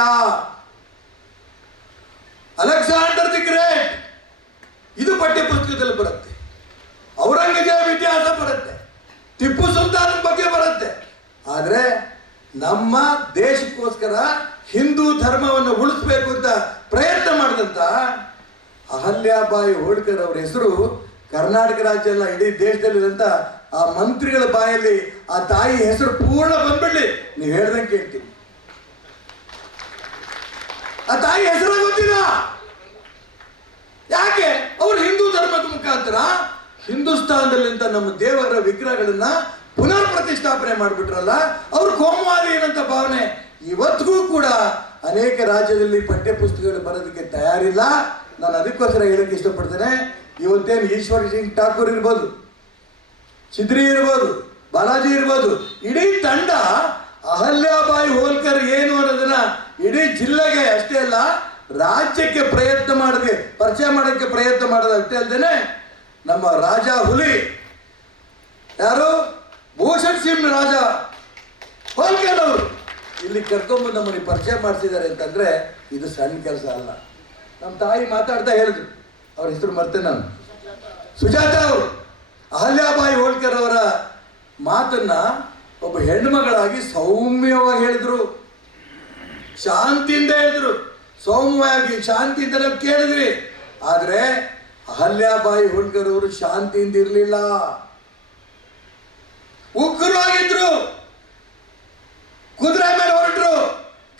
ಅಲೆಕ್ಸಾಂಡರ್ ದಿ ಗ್ರೇಟ್ ಇದು ಪಠ್ಯ ಪುಸ್ತಕದಲ್ಲಿ ಬರುತ್ತೆ, ಔರಂಗಜೇಬ್ ಇತಿಹಾಸ ಬರುತ್ತೆ, ಟಿಪ್ಪು ಸುಲ್ತಾನ್ ಬಗ್ಗೆ ಬರುತ್ತೆ. ಆದರೆ ನಮ್ಮ ದೇಶಕ್ಕೋಸ್ಕರ ಹಿಂದೂ ಧರ್ಮವನ್ನು ಉಳಿಸ್ಬೇಕು ಅಂತ ಪ್ರಯತ್ನ ಮಾಡಿದಂತ ಅಹಲ್ಯಾಬಾಯಿ ಹೋಳ್ಕರ್ ಅವರ ಹೆಸರು ಕರ್ನಾಟಕ ರಾಜ್ಯ ಅಲ್ಲ ಇಡೀ ದೇಶದಲ್ಲಿರುವಂತ ಆ ಮಂತ್ರಿಗಳ ಬಾಯಲ್ಲಿ ಆ ತಾಯಿ ಹೆಸರು ಪೂರ್ಣ ಬಂದ್ಬಿಡ್ಲಿ, ನೀವು ಹೇಳ್ದಂಗೆ ಕೇಳ್ತೀನಿ. ಆ ತಾಯಿ ಹೆಸರು ಗೊತ್ತಿಲ್ಲ. ಯಾಕೆ? ಅವರು ಹಿಂದೂ ಧರ್ಮದ ಮುಖಾಂತರ ಹಿಂದೂಸ್ತಾನದಲ್ಲಿಂತ ನಮ್ಮ ದೇವರ ವಿಗ್ರಹಗಳನ್ನ ಪುನರ್ ಪ್ರತಿಷ್ಠಾಪನೆ ಮಾಡಿಬಿಟ್ರಲ್ಲ, ಅವ್ರು ಕೋಮುವಾದಿ ಏನಂತ ಭಾವನೆ ಇವತ್ತಿಗೂ ಕೂಡ ಅನೇಕ ರಾಜ್ಯದಲ್ಲಿ ಪಠ್ಯ ಪುಸ್ತಕಗಳು ಬರೋದಕ್ಕೆ ತಯಾರಿಲ್ಲ. ನಾನು ಅದಕ್ಕೋಸ್ಕರ ಹೇಳಕ್ಕೆ ಇಷ್ಟಪಡ್ತೇನೆ. ಇವತ್ತೇನು ಈಶ್ವರ್ ಸಿಂಗ್ ಠಾಕೂರ್ ಇರ್ಬೋದು, ಚಿದ್ರಿ ಇರ್ಬೋದು, ಬಾಲಾಜಿ ಇರ್ಬೋದು, ಇಡೀ ತಂಡ ಅಹಲ್ಯಾಬಾಯಿ ಹೋಲ್ಕರ್ ಏನು ಅನ್ನೋದನ್ನ ಇಡೀ ಜಿಲ್ಲೆಗೆ ಅಷ್ಟೇ ಅಲ್ಲ ರಾಜ್ಯಕ್ಕೆ ಪ್ರಯತ್ನ ಮಾಡಿದೆ, ಪರಿಚಯ ಮಾಡೋಕ್ಕೆ ಪ್ರಯತ್ನ ಮಾಡೋದು ಅಷ್ಟೇ ಅಲ್ಲದೇನೆ ನಮ್ಮ ರಾಜ ಹುಲಿ ಯಾರು ಭೂಷಣ್ ಸಿಂಗ್ ರಾಜ ಹೋಲ್ಕರ್ ಅವರು ಇಲ್ಲಿ ಕರ್ಕೊಂಡ್ಬಂದು ನಮ್ಮನ್ನು ಪರಿಚಯ ಮಾಡಿಸಿದ್ದಾರೆ ಅಂತಂದ್ರೆ ಇದು ಸಣ್ಣ ಕೆಲಸ ಅಲ್ಲ. ನಮ್ಮ ತಾಯಿ ಮಾತಾಡ್ತಾ ಹೇಳಿದ್ರು, ಅವ್ರ ಹೆಸರು ಮರ್ತೇನೆ ನಾನು, ಸುಜಾತ ಅವರು ಅಹಲ್ಯಾಬಾಯಿ ಹೋಳ್ಕರ್ ಅವರ ಮಾತನ್ನ ಒಬ್ಬ ಹೆಣ್ಮಗಳಾಗಿ ಸೌಮ್ಯವಾಗಿ ಹೇಳಿದ್ರು, ಶಾಂತಿಯಿಂದ ಹೇಳಿದ್ರು. ಸೌಮ್ಯವಾಗಿ ಶಾಂತಿಯಿಂದ ನಾವು ಕೇಳಿದ್ವಿ. ಆದ್ರೆ ಅಹಲ್ಯಾಬಾಯಿ ಹೋಳ್ಕರ್ ಅವರು ಶಾಂತಿಯಿಂದ ಇರಲಿಲ್ಲ, ಉಗ್ರವಾಗಿದ್ರು. ಕುದುರೆ ಮೇಲೆ ಹೊರಟ್ರು,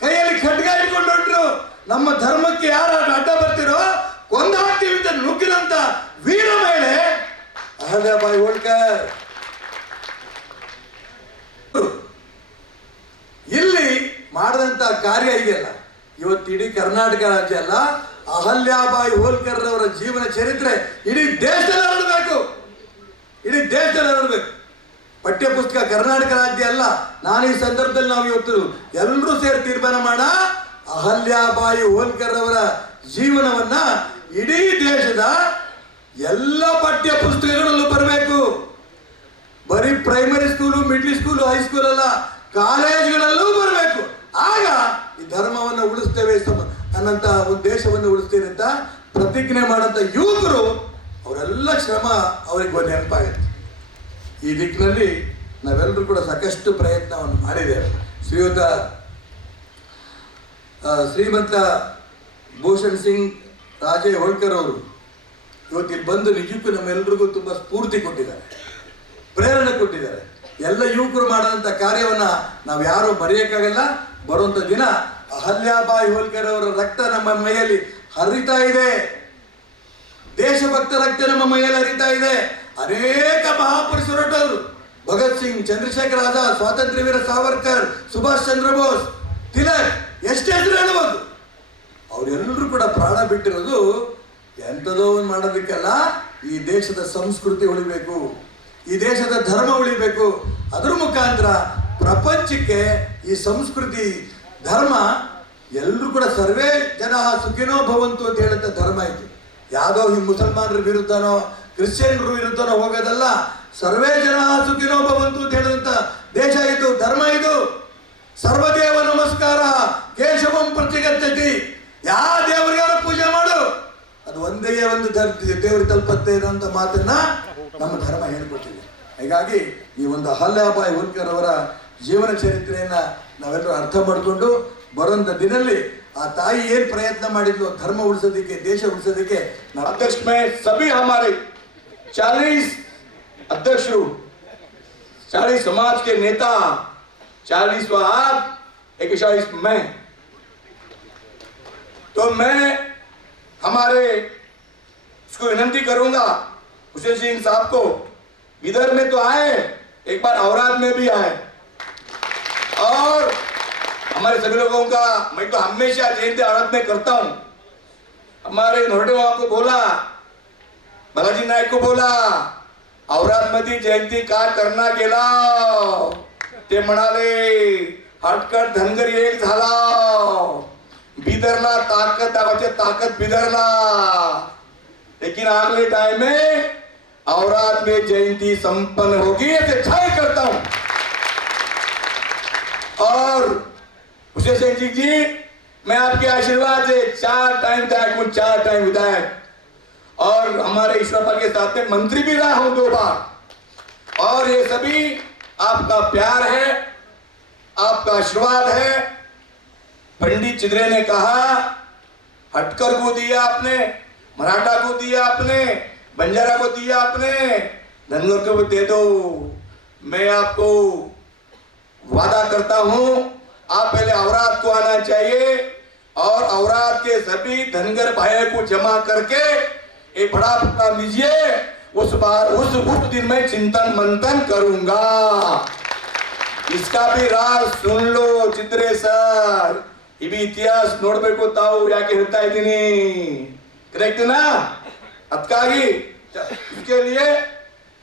ಕೈಯಲ್ಲಿ ಖಡ್ಗ ಇಟ್ಕೊಂಡು ಹೊರಟ್ರು. ನಮ್ಮ ಧರ್ಮಕ್ಕೆ ಯಾರು ಅಡ್ಡ ಬರ್ತಿರೋ ಕೊಂದಾಕ್ತೀವಿ ಅಂತ ನುಗ್ಗಿದಂತ ವೀರ ಮಹಿಳೆ ಅಹಲ್ಯಾಬಾಯಿ ಹೋಳ್ಕರ್. ಇಲ್ಲಿ ಮಾಡಿದಂತ ಕಾರ್ಯ ಇದೆಯಲ್ಲ, ಇವತ್ತು ಇಡೀ ಕರ್ನಾಟಕ ರಾಜ್ಯ ಅಲ್ಲ, ಅಹಲ್ಯಾಬಾಯಿ ಹೋಳ್ಕರ್ ಅವರ ಜೀವನ ಚರಿತ್ರೆ ಇಡೀ ದೇಶದಲ್ಲಿ ಹರಡಬೇಕು, ಇಡೀ ದೇಶದಲ್ಲಿ ಹರಡಬೇಕು. ಪಠ್ಯ ಪುಸ್ತಕ ಕರ್ನಾಟಕ ರಾಜ್ಯ ಅಲ್ಲ. ನಾನು ಈ ಸಂದರ್ಭದಲ್ಲಿ ನಾವು ಇವತ್ತು ಎಲ್ಲರೂ ಸೇರಿ ತೀರ್ಮಾನ ಮಾಡ ಅಹಲ್ಯಾಬಾಯಿ ಹೋಳ್ಕರ್ ಅವರ ಜೀವನವನ್ನ ಇಡೀ ದೇಶದ ಎಲ್ಲ ಪಠ್ಯ ಪುಸ್ತಕಗಳಲ್ಲೂ ಬರಬೇಕು. ಬರೀ primary school, middle school, high school ಅಲ್ಲ, ಕಾಲೇಜ್ಗಳಲ್ಲೂ ಬರಬೇಕು. ಆಗ ಈ ಧರ್ಮವನ್ನು ಉಳಿಸ್ತೇವೆ ಅನ್ನಂತ ಒಂದು ದೇಶವನ್ನು ಉಳಿಸ್ತೇವೆ ಅಂತ ಪ್ರತಿಜ್ಞೆ ಮಾಡಂತ ಯುವಕರು ಅವರೆಲ್ಲ ಶ್ರಮ ಅವರಿಗೆ ಒಂದು ನೆನಪಾಗುತ್ತೆ. ಈ ದಿಕ್ಕಿನಲ್ಲಿ ನಾವೆಲ್ಲರೂ ಕೂಡ ಸಾಕಷ್ಟು ಪ್ರಯತ್ನವನ್ನು ಮಾಡಿದ್ದೇವೆ. ಶ್ರೀಮಂತ ಭೂಷಣ್ ಸಿಂಗ್ ರಾಜೇ ಹೋಳ್ಕರ್ ಅವರು ಇವತ್ತಿಲ್ಲಿ ಬಂದು ನಿಜಕ್ಕೂ ನಮ್ಮೆಲ್ಲರಿಗೂ ತುಂಬ ಸ್ಫೂರ್ತಿ ಕೊಟ್ಟಿದ್ದಾರೆ, ಪ್ರೇರಣೆ ಕೊಟ್ಟಿದ್ದಾರೆ. ಎಲ್ಲ ಯುವಕರು ಮಾಡಿದಂಥ ಕಾರ್ಯವನ್ನ ನಾವು ಯಾರು ಮರೆಯೋಕ್ಕಾಗಲ್ಲ. ಬರುವಂಥ ದಿನ ಅಹಲ್ಯಾಬಾಯಿ ಹೋಳ್ಕರ್ ಅವರ ರಕ್ತ ನಮ್ಮ ಮೈಯಲ್ಲಿ ಹರಿತಾ ಇದೆ, ದೇಶಭಕ್ತ ರಕ್ತ ನಮ್ಮ ಮೈಯಲ್ಲಿ ಹರಿತಾ ಇದೆ. ಅನೇಕ ಮಹಾಪುರುಷರು ಹೊರಟವರು, ಭಗತ್ ಸಿಂಗ್, ಚಂದ್ರಶೇಖರ್ ಆಜಾದ್, ಸ್ವಾತಂತ್ರ್ಯ ವೀರ ಸಾವರ್ಕರ್, ಸುಭಾಷ್ ಚಂದ್ರ ಬೋಸ್, ತಿಲಕ್, ಎಷ್ಟು ಹೆಸರು ಹೇಳ್ಬೋದು. ಅವರೆಲ್ಲರೂ ಕೂಡ ಪ್ರಾಣ ಬಿಟ್ಟಿರೋದು ಎಂಥದೋ ಒಂದು ಮಾಡೋದಕ್ಕೆಲ್ಲ. ಈ ದೇಶದ ಸಂಸ್ಕೃತಿ ಉಳಿಬೇಕು, ಈ ದೇಶದ ಧರ್ಮ ಉಳಿಬೇಕು. ಅದರ ಮುಖಾಂತರ ಪ್ರಪಂಚಕ್ಕೆ ಈ ಸಂಸ್ಕೃತಿ ಧರ್ಮ ಎಲ್ಲರೂ ಕೂಡ ಸರ್ವೇ ಜನ ಸುಖಿನೋ ಭವಂತು ಅಂತ ಹೇಳುತ್ತ ಧರ್ಮ ಐತಿ. ಯಾವುದೋ ಈ ಮುಸಲ್ಮಾನರ ವಿರುದ್ಧನೋ ಕ್ರಿಶ್ಚಿಯನ್ರ ವಿರುದ್ಧನೋ ಹೋಗೋದಲ್ಲ. ಸರ್ವೇ ಜನ ಸುಖಿನೋ ಭವಂತು ಅಂತ ಹೇಳುವಂತ ದೇಶ ಇದು, ಧರ್ಮ ಇದು. ಸರ್ವದೇವ ನಮಸ್ಕಾರ ಕೇಶವಂ ಪ್ರತಿಗಚ್ಚತಿ. ಯಾವ ದೇವರಿಗಾರ ಪೂಜೆ ಮಾಡು, ಅದು ಒಂದೇ ಒಂದು ದೇವರಿಗೆ ತಲುಪತ್ತೆ ಅಂತ ಮಾತನ್ನ ನಮ್ಮ ಧರ್ಮ ಹೇಳ್ಕೊಟ್ಟಿದೆ. ಹೀಗಾಗಿ ಈ ಒಂದು ಅಹಲ್ಯಾಬಾಯಿ ಹೋಳ್ಕರ್ ಅವರ ಜೀವನ ಚರಿತ್ರೆಯನ್ನ ನಾವೆಲ್ಲರೂ ಅರ್ಥ ಮಾಡಿಕೊಂಡು ಬರುವಂತ ದಿನದಲ್ಲಿ ಆ ತಾಯಿ ಏನ್ ಪ್ರಯತ್ನ ಮಾಡಿದ್ಲು ಧರ್ಮ ಉಳಿಸೋದಕ್ಕೆ, ದೇಶ ಉಳಿಸೋದಕ್ಕೆ. अध्यक्ष में सभी हमारे 40 अध्यक्षों, 40 समाज के नेता, 40वां आप, 41 मैं, तो मैं हमारे उसको विनंती करूंगा हुसैन सिंह साहब को, इधर में तो आए, एक बार औराद में भी आए, और हमारे सभी लोगों का मैं तो हमेशा जयंती औरत में करता हूं. हमारे नोरडेवा को बोला, बालाजी नायक को बोला, औरत मध्ये जयंती का करना गेला ते म्हणाले हटकट धनगर एक झाला, बिदरला ताकत दाखवायची, ताकत बिदरला। लेकिन अगले टाइम में औराद में जयंती संपन्न होगी, ऐसे तय करता हूं। और उसे सिंह जी, मैं आपके आशीर्वाद से 4 टाइम विधायक हूं, 4 टाइम विधायक, और हमारे ईश्वरपाल के साथ में मंत्री भी रहा हूं 2 बार। और ये सभी आपका प्यार है, आपका आशीर्वाद है। पंडित चिदरे ने कहा हटकर को दिया आपने, मराठा को दिया आपने, बंजारा को दिया आपने, धनगर को भी दे दो। मैं आपको वादा करता हूं, आप पहले औराद को आना चाहिए और औराद के सभी धनगर भाइयों को जमा करके एक बड़ा प्रोग्राम लीजिए। उस दिन मैं चिंतन मंथन करूंगा। इसका भी राज सुन लो चित्रे सर, ये भी इतिहास नोडबेको ताऊ याके ಹೇಳ್ತಾ ಇದ್ದೀನಿ, करेक्ट ना? अतकागी इसके लिए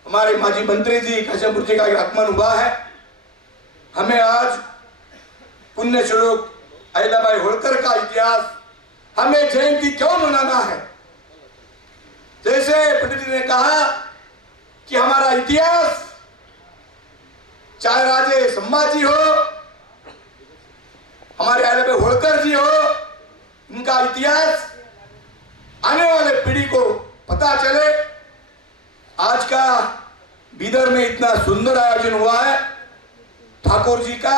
हमारे माजी मंत्री जी काशमपुर जी का आगमन हुआ है। हमें आज पुण्य श्लोक अहिल्याबाई होळकर का इतिहास, हमें जयंती क्यों मनाना है? जैसे पंडित जी ने कहा कि हमारा इतिहास, चाहे राजे संभाजी हो, हमारे अहिल्याबाई होळकर जी हो, इनका इतिहास आने वाले पीढ़ी को पता चले। आज का बीदर में इतना सुंदर आयोजन हुआ है, ठाकुर जी का,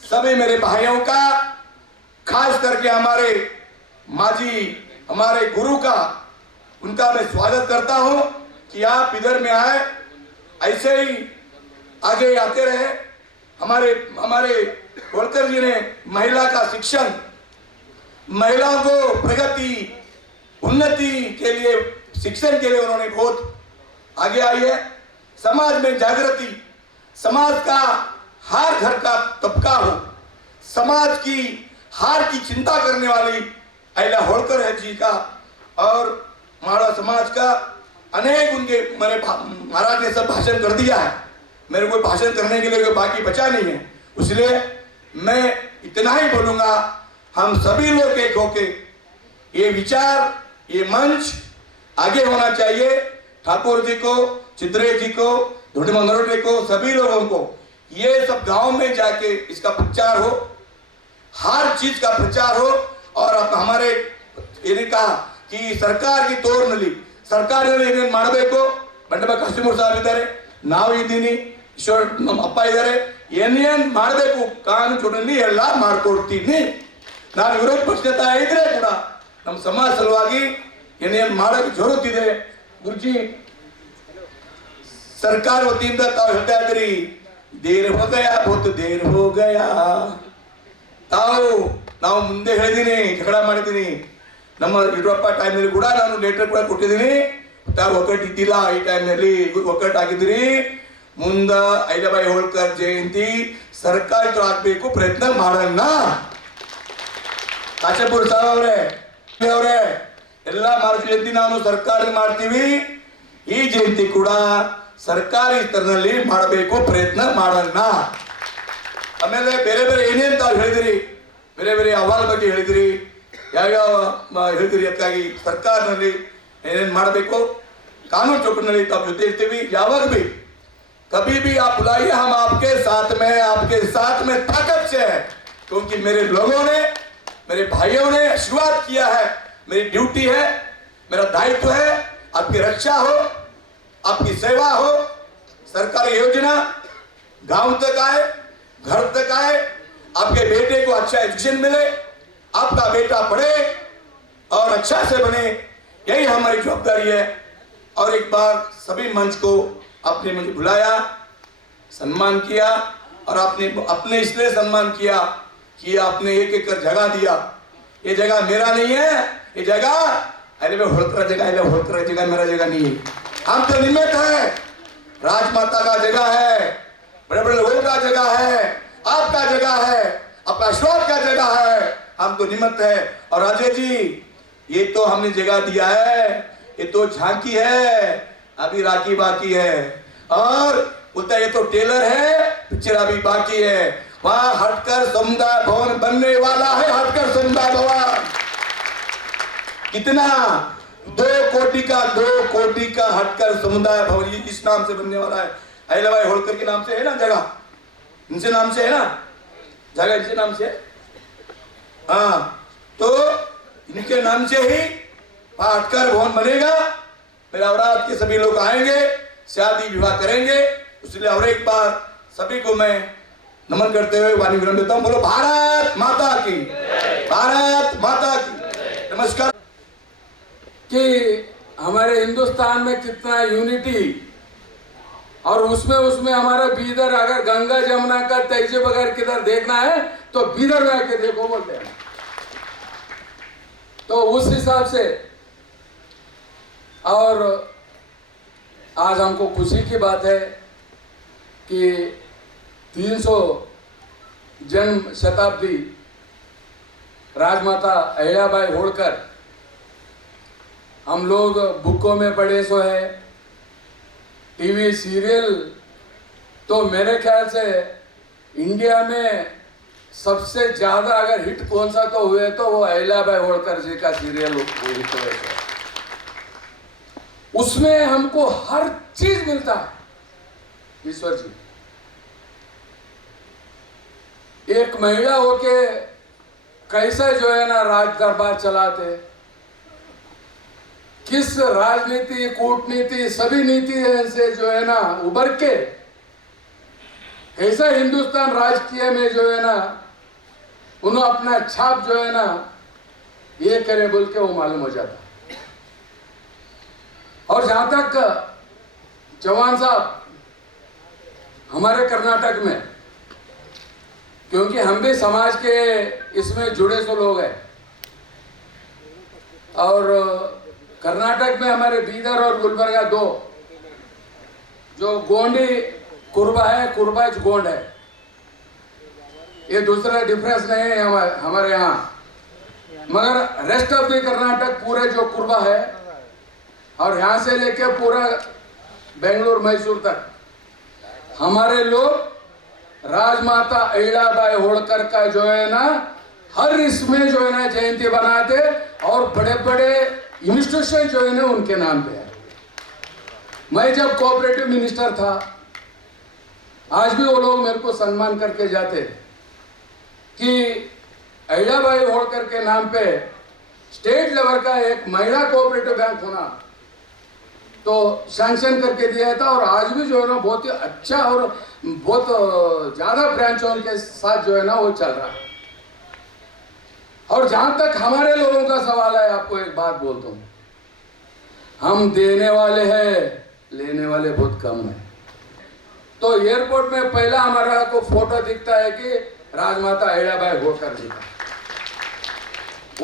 सभी मेरे भाइयों का, खास करके हमारे माजी, हमारे गुरु का, उनका मैं स्वागत करता हूं कि आप इधर में आए, ऐसे ही आगे आते रहे। हमारे होळकर जी ने महिला का शिक्षण, महिलाओं को प्रगति, उन्नति के लिए, शिक्षण के लिए उन्होंने बहुत आगे आई है। समाज में जागृति, समाज का हर घर का तबका हो, समाज की हार की चिंता करने वाली अहिल्या होळकर है जी का, और मारवाड़ समाज का अनेक उनके मेरे महाराज ने सब भाषण कर दिया है, मेरे को भाषण करने के लिए कोई बाकी बचा नहीं है। इसलिए मैं इतना ही बोलूंगा, हम सभी लोग एक होके ये विचार, ये मंच आगे होना चाहिए। ठाकुर जी को, चित्रे जी को, धोटी मंगरोटे को, सभी लोगों को ये सब गांव में जाके इसका प्रचार हो, हर चीज का प्रचार हो। और अब हमारे ये कहा कि सरकार की तोरनली, सरकार ಏನೇನು ಮಾಡಬೇಕು, ಬಂಡಪ್ಪ ಕಾಶಿಮೂರ್ ಸಾಹೇಬ್ ಇದ್ದಾರೆ, ನಾವು ಇದ್ದೀನಿ, ಈಶ್ವರ್ ನಮ್ಮ ಅಪ್ಪ ಇದ್ದಾರೆ, ಏನೇನು ಮಾಡಬೇಕು ಕಾನೂನು ಚೌಕಟ್ಟಿನಲ್ಲಿ ಎಲ್ಲ ಮಾಡ್ಕೊಡ್ತೀನಿ। ನಾನು ವಿರೋಧ ಪಕ್ಷದ ಇದ್ರೆ ಕೂಡ ನಮ್ಮ ಸಮಾಜ ಸಲುವಾಗಿ ಏನೇನು ಮಾಡೋಕೆ ಜರುಗುತ್ತಿದೆ। ಗುರುಜಿ, ಸರ್ಕಾರ ವತಿಯಿಂದ ತಾವು ಹೇಳ್ತಾ ಇದ್ದೀರಿ ದೇರ್ ಹೋ ಗಯಾ, ಬಹುತ್ ದೇರ್ ಹೋ ಗಯಾ। ನಾವು ಮುಂದೆ ಹೇಳಿದ್ದೀನಿ, ಜಗಳ ಮಾಡಿದ್ದೀನಿ, ನಮ್ಮ ಯಡಿಯೂರಪ್ಪ ಟೈಮ್ನಲ್ಲಿ ಕೂಡ ನಾನು ಲೆಟರ್ ಕೂಡ ಕೊಟ್ಟಿದ್ದೀನಿ, ತಾವು ಒಗ್ಗಟ್ಟಿದ್ದಿಲ್ಲ, ಈ ಟೈಮ್ನಲ್ಲಿ ಒಗ್ಗಟ್ಟಾಗಿದ್ದೀರಿ। ಮುಂದೆ ಅಹಿल्याबाई ಹೋಳ್ಕರ್ ಜಯಂತಿ ಸರ್ಕಾರಕ್ಕೆ ಆಗಬೇಕು, ಪ್ರಯತ್ನ ಮಾಡೋಣ। ಕಾಶೆಪುರ ಸಾಹೇಬ್ ಅವರೇ ಎಲ್ಲ ಮಾರ್ಚ್ ಜಯಂತಿ ನಾನು ಸರ್ಕಾರ ಮಾಡ್ತೀವಿ, ಈ ಜಯಂತಿ ಕೂಡ ಸರ್ಕಾರಿ ಸ್ತರದಲ್ಲಿ ಮಾಡಬೇಕು, ಪ್ರಯತ್ನ ಮಾಡೋಣ। ಆಮೇಲೆ ಬೇರೆ ಬೇರೆ ಏನೇನು ತಾವು ಹೇಳಿದಿರಿ, ಬೇರೆ ಬೇರೆ ಅಹವಾಲ್ ಬಗ್ಗೆ ಹೇಳಿದಿರಿ, ಯಾವ್ಯಾವ ಹೇಳಿದಿರಿ, ಅದಕ್ಕಾಗಿ ಸರ್ಕಾರದಲ್ಲಿ ಏನೇನು ಮಾಡಬೇಕು, ಕಾನೂನು ಚೌಕಟ್ಟಿನಲ್ಲಿ ತಾವು ಜೊತೆ ಇರ್ತೀವಿ। ಯಾವಾಗ भी कभी भी आप बुलाइए, हम आपके साथ में ताकत से है, क्योंकि मेरे लोगों ने, मेरे भाइयों ने आशीर्वाद किया है। मेरी ड्यूटी है, मेरा दायित्व है, आपकी रक्षा हो, आपकी सेवा हो, सरकारी योजना गांव तक आए, घर तक आए, आपके बेटे को अच्छा एजुकेशन मिले, आपका बेटा पढ़े और अच्छा से बने, यही हमारी जवाबदारी है। और एक बार सभी मंच को आपने मुझे बुलाया, सम्मान किया, और आपने अपने इसलिए सम्मान किया कि आपने एक एक कर जगह दिया। ये जगह मेरा नहीं है, ये जगह अहिल्याबाई होळकर जगह, अहिल्या होळकर जगह मेरा जगह नहीं है। हम तो निमित्त है, राजमाता का जगह है, बड़े बड़े लोगों का जगह है, आपका जगह है, आपका आशीर्वाद का जगह है, हम तो निमित्त है। और राजेश जी, ये तो हमने जगह दिया है, ये तो झांकी है, अभी राखी बाकी है। और बोलता ये तो टेलर है, पिक्चर अभी बाकी है। वहां हटकर समुदाय भवन बनने वाला है, हटकर समुदाय भवन। कितना 2 कोटि का हटकर समुदाय भवन ये इस नाम से बनने वाला है। अहिल्याबाई होळकर के नाम से है ना जगह, इनसे नाम से है ना जगह, इनसे नाम से। हाँ, तो इनके नाम से ही हटकर भवन बनेगा। मेरा औरात के सभी लोग आएंगे, शादी विवाह करेंगे। इसलिए और एक बार सभी को मैं नमन करते हुए वाणी विराम देता हूं। बोलो भारत माता की, भारत माता की। नमस्कार। कि हमारे हिंदुस्तान में कितना यूनिटी, और उसमें हमारा बीदर, अगर गंगा जमुना का तहजीब अगर किधर देखना है तो बीदर में आके देखो बोलते हैं। तो उस हिसाब से, और आज हमको खुशी की बात है कि 300 जन्म शताब्दी राजमाता अहिल्याबाई होळकर हम लोग बुकों में पढ़े सो है, टीवी सीरियल। तो मेरे ख्याल से इंडिया में सबसे ज्यादा अगर हिट कौन सा तो हुए तो वो अहिल्याबाई होळकर जी का सीरियल हिट हुए। उसमें हमको हर चीज मिलता है। ईश्वर जी, एक महिला होके कैसा जो है ना राज दरबार चलाते, किस राजनीति कूटनीति सभी नीति से जो है ना उभर के कैसा हिंदुस्तान राजकीय में जो है ना उन्होंने अपना छाप जो है ना ये करे बोल के वो मालूम हो जाता। और जहां तक चौहान साहब हमारे कर्नाटक में, क्योंकि हम भी समाज के इसमें जुड़े सो लोग हैं, और कर्नाटक में हमारे बीदर और गुलबर्गा 2 जो गोंडी कुरबा है, कुरबाज गोंड है, ये दूसरा डिफरेंस नहीं है हमारे यहाँ। मगर रेस्ट ऑफ द कर्नाटक पूरे जो कुरबा है, और यहाँ से लेके पूरा बेंगलुरु मैसूर तक हमारे लोग राजमाता अहिल्याबाई होळकर का जो है ना हर इसमें जो है ना जयंती बनाते, और बड़े बड़े इंस्टीट्यूशन जो है ना उनके नाम पे है। मैं जब कोऑपरेटिव मिनिस्टर था, आज भी वो लोग मेरे को सम्मान करके जाते कि अहिल्याबाई होळकर के नाम पे स्टेट लेवल का एक महिला कोऑपरेटिव बैंक होना, तो सैंक्शन करके दिया था। और आज भी जो है ना बहुत ही अच्छा और बहुत ज्यादा ब्रांचों के साथ जो है ना वो चल रहा है। और जहां तक हमारे लोगों का सवाल है, आपको एक बात बोलता हूं, हम देने वाले हैं, लेने वाले बहुत कम है। तो एयरपोर्ट में पहला हमारा को फोटो दिखता है कि राजमाता अहिल्याबाई होळकर जी का।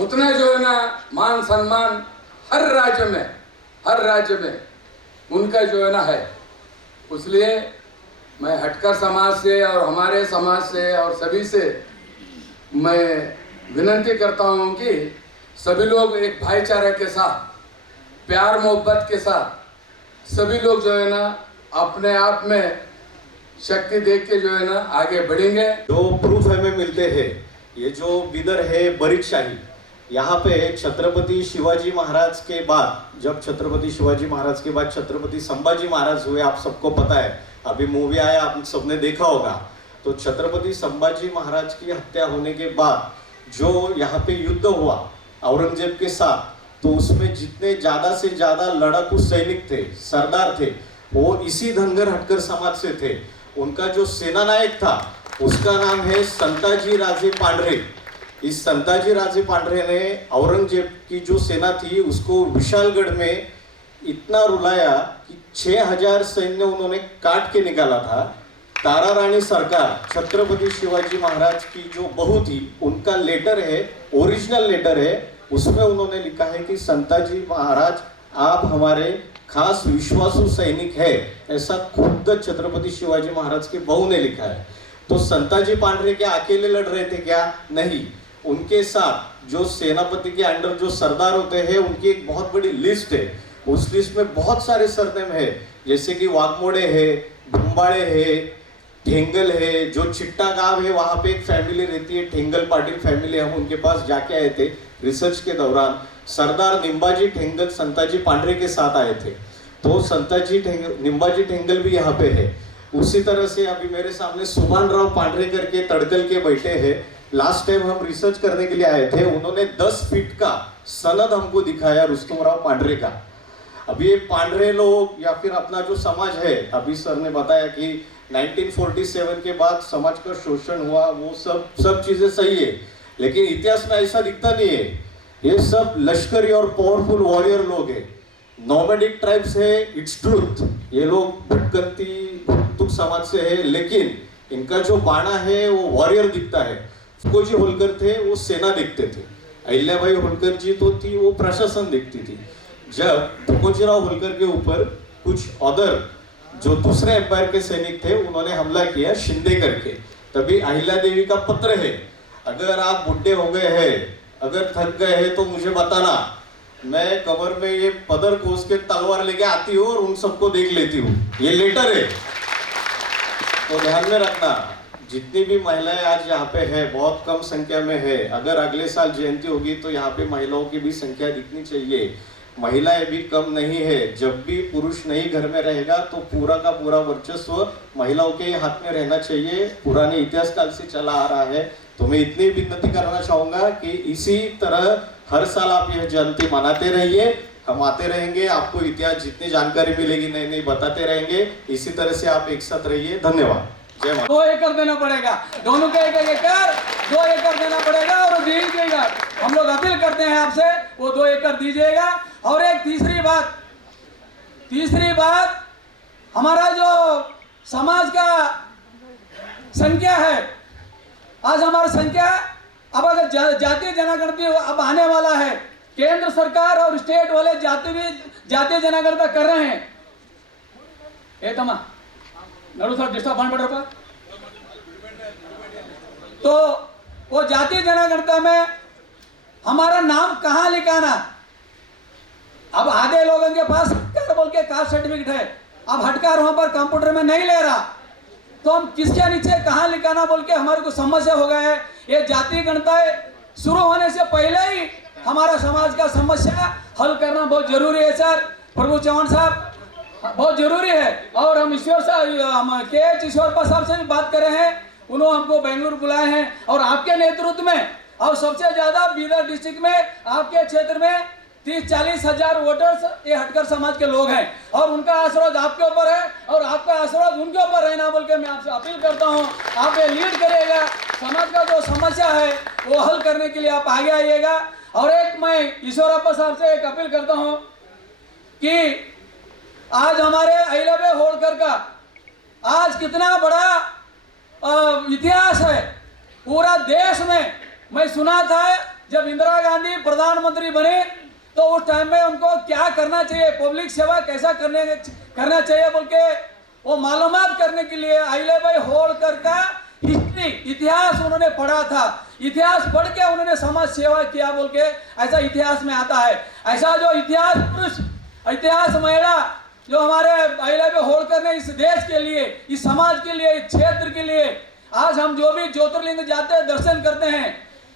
उतना जो है ना मान सम्मान हर राज्य में उनका जो है ना है। इसलिए मैं हटकर समाज से और हमारे समाज से और सभी से मैं विनती करता हूं कि सभी लोग एक भाईचारे के साथ, प्यार मोहब्बत के साथ सभी लोग जो है ना अपने आप में शक्ति देख के जो है ना आगे बढ़ेंगे। जो प्रूफ हमें मिलते हैं, ये जो बिदर है बरीदशाही, यहाँ पे छत्रपति शिवाजी महाराज के बाद, जब छत्रपति शिवाजी महाराज के बाद छत्रपति संभाजी महाराज हुए, आप सबको पता है, अभी मूवी आया आप सबने देखा होगा। तो छत्रपति संभाजी महाराज की हत्या होने के बाद जो यहाँ पे युद्ध हुआ औरंगजेब के साथ, तो उसमें जितने ज्यादा से ज्यादा लड़ाकू सैनिक थे, सरदार थे, वो इसी धनगर हटकर समाज से थे। उनका जो सेनानायक था उसका नाम है संताजी राजे पांढरे। इस संताजी राजे पांढरे ने औरंगजेब की जो सेना थी उसको विशालगढ़ में इतना रुलाया कि 6000 सैन्य उन्होंने काट के निकाला था। तारा रानी सरकार, छत्रपति शिवाजी महाराज की जो बहू थी, उनका लेटर है, ओरिजिनल लेटर है, उसमें उन्होंने लिखा है कि संताजी महाराज आप हमारे खास विश्वासु सैनिक है, ऐसा खुद छत्रपति शिवाजी महाराज की बहू ने लिखा है। तो संताजी पांढरे क्या अकेले लड़ रहे थे क्या? नहीं, उनके साथ जो सेनापति के अंडर जो सरदार होते हैं उनकी एक बहुत बड़ी लिस्ट है। उस लिस्ट में बहुत सारे सरनेम है, जैसे कि वाघमोड़े है, भुम्बाड़े है, ठेंगल है, जो चिट्टा गांव है वहाँ पे एक फैमिली रहती है, ठेंगल पाटिल फैमिली, हम उनके पास जाके आए थे रिसर्च के दौरान। सरदार निम्बाजी ठेंगल संताजी पांडरे के साथ आए थे, तो निम्बाजी ठेंगल भी यहाँ पे है। उसी तरह से अभी मेरे सामने सुभान राव पांडरे करके तड़कल के बैठे हैं। लास्ट टाइम हम रिसर्च करने के लिए आए थे, उन्होंने 10 फीट का सनद हमको दिखाया रुस्तुमराव पांडरे का। अभी ये पांडरे लोग या फिर अपना जो समाज है, अभी सर ने बताया कि 1947 के बाद समाज का शोषण हुआ, वो सब चीजें सही है, लेकिन इतिहास में ऐसा दिखता नहीं है। ये सब लश्करी और पावरफुल वॉरियर लोग हैं, नोमैडिक ट्राइब्स है, इट्स ट्रूथ। ये लोग भटकंती तुक समाज से है, लेकिन इनका जो बाणा है वो वॉरियर दिखता है। फुकोजी होलकर थे, वो सेना दिखते थे। अहिल्याबाई होलकर जी तो थी, वो प्रशासन दिखती थी। जब फुकोजीराव होलकर के ऊपर कुछ अदर जो दूसरे एम्पायर के सैनिक थे, उन्होंने हमला किया शिंदे करके, तभी अहिल्या देवी का पत्र है, अगर आप बुढ़े हो गए हैं, अगर थक गए हैं तो मुझे बताना, मैं कमर में ये पदर कोस के तलवार लेके आती हूँ और उन सबको देख लेती हूँ। ये लेटर है, तो ध्यान में रखना। जितनी भी महिलाएं आज यहाँ पे है, बहुत कम संख्या में है। अगर अगले साल जयंती होगी तो यहाँ पे महिलाओं की भी संख्या दिखनी चाहिए। महिलाएं भी कम नहीं है। जब भी पुरुष नहीं घर में रहेगा तो पूरा का पूरा वर्चस्व महिलाओं के हाथ में रहना चाहिए। पुराने इतिहास काल से चला आ रहा है। तो मैं इतनी विनती करना चाहूंगा कि इसी तरह हर साल आप यह जयंती मनाते रहिए, हम आते रहेंगे, आपको इतिहास जितनी जानकारी मिलेगी नई नई बताते रहेंगे। इसी तरह से आप एक साथ रहिए। धन्यवाद। जय माता। 2 एकड़ देना पड़ेगा, दोनों का 1-1 एकड़, 2 एकड़ देना पड़ेगा और दीजिएगा। हम लोग अपील करते हैं आपसे, वो 2 एकड़ दीजिएगा। और एक तीसरी बात, हमारा जो समाज का संख्या है, आज हमारा संख्या, अब अगर जातीय जनगणति अब आने वाला है, केंद्र सरकार और स्टेट वाले जातीय जनगणना कर रहे हैं। ए तमा नड़ू सर डिस्टर्ब पर, तो वो जातीय जनगणना में हमारा नाम कहां लिखाना, अब आधे लोगों के पास हटकर बोल के कास्ट सर्टिफिकेट है, अब हटकर वहां पर कंप्यूटर में नहीं ले रहा, तो हम किसके नीचे कहां लिखाना बोल के हमारे को समस्या हो गया है। ये जातीय गणना शुरू होने से पहले ही हमारा समाज का समस्या हल करना बहुत जरूरी है। सर प्रभु चौहान साहब, बहुत जरूरी है। और हम ईश्वर साहब, हम के ईश्वर साहब से भी बात कर रहे हैं, उन्होंने हमको बेंगलुरु बुलाए हैं, और आपके नेतृत्व में, और सबसे ज्यादा बीदर डिस्ट्रिक्ट में आपके क्षेत्र में 30-40 हजार वोटर्स ये हटकर समाज के लोग हैं, और उनका आशीर्वाद आपके ऊपर है और आपका आशीर्वाद उनके ऊपर रहना बोल के मैं आपसे अपील करता हूं। आप ये लीड करिएगा, समाज का जो समस्या है वो हल करने के लिए आप आगे आइएगा। और एक मैं ईश्वरप्पा साहब से एक अपील करता हूं कि आज हमारे अहिल्याबाई होलकर का आज कितना बड़ा इतिहास है पूरा देश में। मैं सुना था जब इंदिरा गांधी प्रधानमंत्री बने तो उस टाइम में उनको क्या करना चाहिए, पब्लिक सेवा कैसा करना चाहिए बोल के वो मालूमात करने के लिए अहिल्याबाई होलकर का हिस्ट्री, इतिहास उन्होंने पढ़ा था। इतिहास पढ़ के उन्होंने समाज सेवा किया बोल के ऐसा इतिहास में आता है। ऐसा जो इतिहास पुरुष, इतिहास महिला जो हमारे अहिल्याबाई होलकर ने इस देश के लिए, इस समाज के लिए, इस क्षेत्र के लिए, आज हम जो भी ज्योतिर्लिंग जाते हैं, दर्शन करते हैं,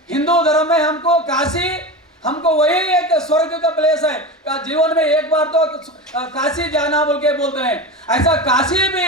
हिंदू धर्म में हमको काशी, हमको वही एक स्वर्ग का प्लेस है, जीवन में एक बार तो काशी जाना बोल के बोलते हैं। ऐसा काशी भी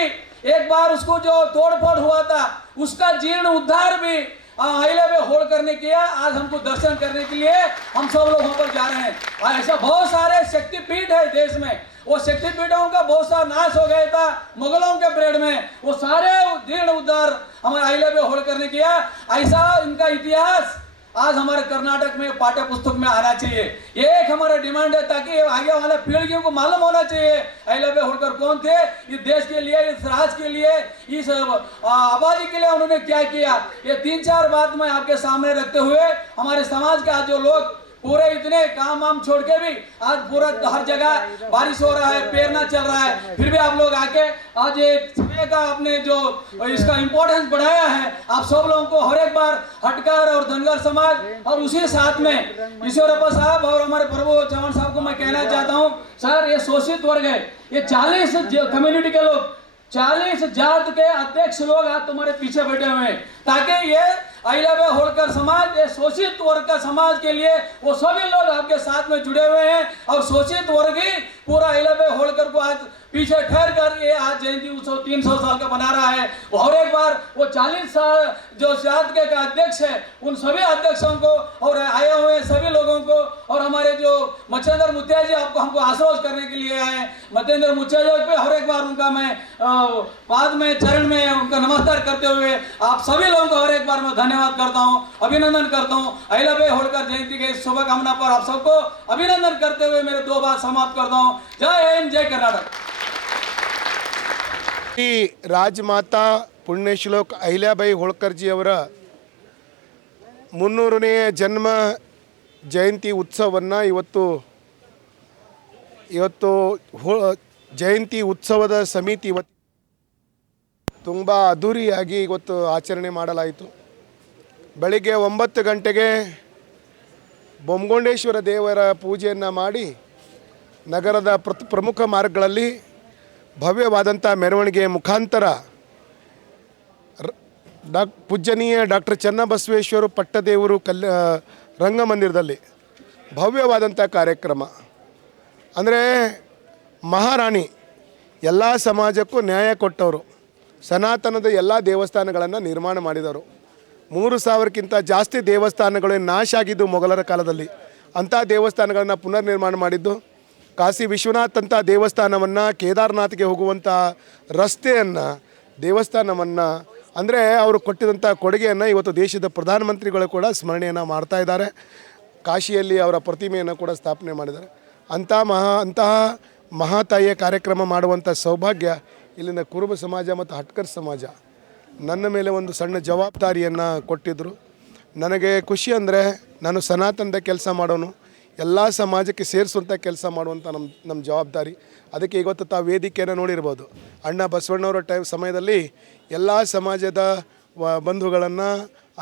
एक बार उसको जो तोड़ फोड़ हुआ था उसका जीर्ण उद्धार भी अहिल्याबाई होलकर ने किया। आज हमको दर्शन करने के लिए हम सब लोग वहां पर जा रहे हैं। और ऐसा बहुत सारे शक्तिपीठ है देश में, वो शक्तिपीठों का बहुत सारा नाश हो गया था मुगलों के पीरियड में, वो सारे जीर्ण उद्धार हमारे अहिल्याबाई होलकर ने किया। ऐसा इनका इतिहास आज हमारे कर्नाटक में पाठ्य पुस्तक में आना चाहिए। ये एक हमारा डिमांड है ताकि आगे वाले पीढ़ियों को मालूम होना चाहिए अहिल्याबाई होलकर कौन थे, इस देश के लिए, इस राज्य के लिए, इस आबादी के लिए उन्होंने क्या किया। ये 3-4 बात मैं आपके सामने रखते हुए हमारे समाज के आज जो लोग पूरे इतने काम वाम छोड़ के भी आज पूरा हर जगह बारिश हो रहा है, पेरना चल रहा है, फिर भी आप लोग आके आज एक समय का आपने जो इसका इम्पोर्टेंस बढ़ाया है। आप सब लोगों को हर एक बार हटकर और धनगर समाज और उसी साथ में ईश्वरप्पा साहब और हमारे प्रभु चौहान साहब को मैं कहना चाहता हूँ, सर ये शोषित वर्ग है, ये 40 कम्युनिटी के लोग 40 जात के अध्यक्ष लोग आज तुम्हारे पीछे बैठे हुए हैं, ताकि ये अहिल्याबाई होलकर समाज, ये शोषित वर्ग का समाज के लिए वो सभी लोग आपके साथ में जुड़े हुए हैं। और शोषित वर्ग ही पूरा अहिल्याबाई होलकर को आज पीछे ठहर कर ये आज जयंती उत्सव 300 साल का बना रहा है। और एक बार वो 40 साल जो जात के अध्यक्ष है, उन सभी अध्यक्षों को और आए हुए सभी लोगों को, और हमारे जो मच्छेंद्र मुखिया जी आपको हमको आश्वस्त करने के लिए आए, मच्छेंद्र मुखिया जी पे हर एक बार उनका मैं बाद में चरण में उनका नमस्कार करते हुए आप सभी लोगों को हर एक बार मैं धन्यवाद करता हूं, अभिनंदन करता हूं। अहिल्याबाई होलकर जयंती के शुभकामना पर आप सबको अभिनंदन करते हुए मेरे 2 बात समाप्त करता हूं। जय हिंद, जय कर्नाटक। ಈ ರಾಜಮಾತಾ ಪುಣ್ಯಶ್ಲೋಕ್ ಅಹಿಲ್ಯಾಬಾಯಿ ಹೋಳ್ಕರ್ಜಿಯವರ 300ನೇ ಜನ್ಮ ಜಯಂತಿ ಉತ್ಸವವನ್ನು ಇವತ್ತು ಜಯಂತಿ ಉತ್ಸವದ ಸಮಿತಿ ತುಂಬ ಅದ್ಧೂರಿಯಾಗಿ ಇವತ್ತು ಆಚರಣೆ ಮಾಡಲಾಯಿತು. ಬೆಳಿಗ್ಗೆ 9 ಗಂಟೆಗೆ ಬೊಮ್ಮಗೊಂಡೇಶ್ವರ ದೇವರ ಪೂಜೆಯನ್ನು ಮಾಡಿ ನಗರದ ಪ್ರಮುಖ ಮಾರ್ಗಗಳಲ್ಲಿ ಭವ್ಯವಾದಂಥ ಮೆರವಣಿಗೆ ಮುಖಾಂತರ ಪೂಜ್ಯನೀಯ ಡಾಕ್ಟರ್ ಚನ್ನಬಸವೇಶ್ವರ ಪಟ್ಟದೇವರು ರಂಗಮಂದಿರದಲ್ಲಿ ಭವ್ಯವಾದಂಥ ಕಾರ್ಯಕ್ರಮ. ಅಂದರೆ ಮಹಾರಾಣಿ ಎಲ್ಲ ಸಮಾಜಕ್ಕೂ ನ್ಯಾಯ ಕೊಟ್ಟವರು, ಸನಾತನದ ಎಲ್ಲ ದೇವಸ್ಥಾನಗಳನ್ನು ನಿರ್ಮಾಣ ಮಾಡಿದವರು. 3000ಕ್ಕಿಂತ ಜಾಸ್ತಿ ದೇವಸ್ಥಾನಗಳು ನಾಶ ಆಗಿದ್ದು ಮೊಘಲರ ಕಾಲದಲ್ಲಿ. ಅಂಥ ದೇವಸ್ಥಾನಗಳನ್ನು ಪುನರ್ ನಿರ್ಮಾಣ ಮಾಡಿದ್ದು, ಕಾಶಿ ವಿಶ್ವನಾಥ್ ಅಂತ ದೇವಸ್ಥಾನವನ್ನು, ಕೇದಾರ್ನಾಥ್ಗೆ ಹೋಗುವಂಥ ರಸ್ತೆಯನ್ನು, ದೇವಸ್ಥಾನವನ್ನು, ಅಂದರೆ ಅವರು ಕೊಟ್ಟಿದಂಥ ಕೊಡುಗೆಯನ್ನು ಇವತ್ತು ದೇಶದ ಪ್ರಧಾನಮಂತ್ರಿಗಳು ಕೂಡ ಸ್ಮರಣೆಯನ್ನು ಮಾಡ್ತಾ ಇದ್ದಾರೆ. ಕಾಶಿಯಲ್ಲಿ ಅವರ ಪ್ರತಿಮೆಯನ್ನು ಕೂಡ ಸ್ಥಾಪನೆ ಮಾಡಿದ್ದಾರೆ. ಅಂತಹ ಮಹಾತಾಯಿಯ ಕಾರ್ಯಕ್ರಮ ಮಾಡುವಂಥ ಸೌಭಾಗ್ಯ ಇಲ್ಲಿನ ಕುರುಬ ಸಮಾಜ ಮತ್ತು ಹಟ್ಕರ್ ಸಮಾಜ ನನ್ನ ಮೇಲೆ ಒಂದು ಸಣ್ಣ ಜವಾಬ್ದಾರಿಯನ್ನು ಕೊಟ್ಟಿದ್ದರು. ನನಗೆ ಖುಷಿ ಅಂದರೆ ನಾನು ಸನಾತನದ ಕೆಲಸ ಮಾಡೋನು, ಎಲ್ಲ ಸಮಾಜಕ್ಕೆ ಸೇರಿಸುವಂಥ ಕೆಲಸ ಮಾಡುವಂಥ ನಮ್ಮ ಜವಾಬ್ದಾರಿ. ಅದಕ್ಕೆ ಇವತ್ತು ತಾವು ವೇದಿಕೆಯನ್ನು ನೋಡಿರ್ಬೋದು. ಅಣ್ಣ ಬಸವಣ್ಣವರ ಸಮಯದಲ್ಲಿ ಎಲ್ಲ ಸಮಾಜದ ಬಂಧುಗಳನ್ನು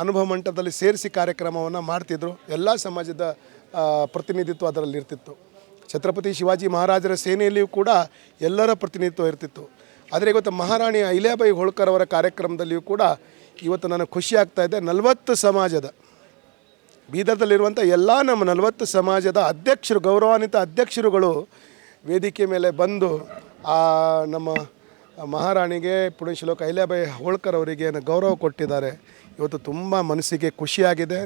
ಅನುಭವ ಮಂಟಪದಲ್ಲಿ ಸೇರಿಸಿ ಕಾರ್ಯಕ್ರಮವನ್ನು ಮಾಡ್ತಿದ್ರು. ಎಲ್ಲ ಸಮಾಜದ ಪ್ರತಿನಿಧಿತ್ವ ಅದರಲ್ಲಿ ಇರ್ತಿತ್ತು. ಛತ್ರಪತಿ ಶಿವಾಜಿ ಮಹಾರಾಜರ ಸೇನೆಯಲ್ಲಿಯೂ ಕೂಡ ಎಲ್ಲರ ಪ್ರತಿನಿಧಿತ್ವ ಇರ್ತಿತ್ತು. ಆದರೆ ಇವತ್ತು ಮಹಾರಾಣಿ ಅಹಿಲ್ಯಾಬಾಯಿ ಹೋಳ್ಕರ್ ಅವರ ಕಾರ್ಯಕ್ರಮದಲ್ಲಿಯೂ ಕೂಡ ಇವತ್ತು ನನಗೆ ಖುಷಿ ಆಗ್ತಾಯಿದೆ. 40 ಸಮಾಜದ ಬೀದರ್ದಲ್ಲಿರುವಂಥ ಎಲ್ಲ ನಮ್ಮ 40 ಸಮಾಜದ ಅಧ್ಯಕ್ಷರು, ಗೌರವಾನ್ವಿತ ಅಧ್ಯಕ್ಷರುಗಳು ವೇದಿಕೆ ಮೇಲೆ ಬಂದು ನಮ್ಮ ಮಹಾರಾಣಿಗೆ ಪುಣ್ಯಶ್ಲೋಕ ಅಹಿಲ್ಯಾಬಾಯಿ ಹೋಳ್ಕರ್ ಅವರಿಗೆ ಗೌರವ ಕೊಟ್ಟಿದ್ದಾರೆ. ಇವತ್ತು ತುಂಬ ಮನಸ್ಸಿಗೆ ಖುಷಿಯಾಗಿದೆ.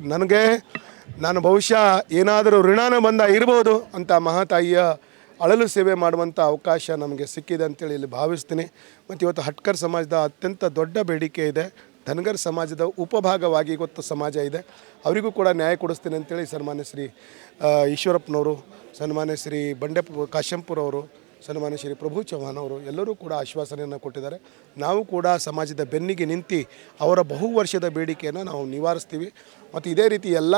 ನಾನು ಬಹುಶಃ ಏನಾದರೂ ಋಣಾನ ಬಂದ ಇರ್ಬೋದು ಅಂತ ಮಹಾತಾಯಿಯ ಅಳಲು ಸೇವೆ ಮಾಡುವಂಥ ಅವಕಾಶ ನಮಗೆ ಸಿಕ್ಕಿದೆ ಅಂತೇಳಿ ಇಲ್ಲಿ ಭಾವಿಸ್ತೀನಿ. ಮತ್ತು ಇವತ್ತು ಹಟ್ಕರ್ ಸಮಾಜದ ಅತ್ಯಂತ ದೊಡ್ಡ ಬೇಡಿಕೆ ಇದೆ. ಧನಗರ್ ಸಮಾಜದ ಉಪಭಾಗವಾಗಿ ಇವತ್ತು ಸಮಾಜ ಇದೆ, ಅವರಿಗೂ ಕೂಡ ನ್ಯಾಯ ಕೊಡಿಸ್ತೀನಿ ಅಂತೇಳಿ ಸನ್ಮಾನ್ಯ ಶ್ರೀ ಈಶ್ವರಪ್ಪನವರು, ಸನ್ಮಾನ್ಯ ಶ್ರೀ ಬಂಡೆಪ್ಪ ಕಾಶಂಪುರವರು, ಸನ್ಮಾನ್ಯ ಶ್ರೀ ಪ್ರಭು ಚೌಹಾಣ್ ಅವರು ಎಲ್ಲರೂ ಕೂಡ ಆಶ್ವಾಸನೆಯನ್ನು ಕೊಟ್ಟಿದ್ದಾರೆ. ನಾವು ಕೂಡ ಸಮಾಜದ ಬೆನ್ನಿಗೆ ನಿಂತು ಅವರ ಬಹು ವರ್ಷದ ಬೇಡಿಕೆಯನ್ನು ನಾವು ನಿವಾರಿಸ್ತೀವಿ. ಮತ್ತು ಇದೇ ರೀತಿ ಎಲ್ಲ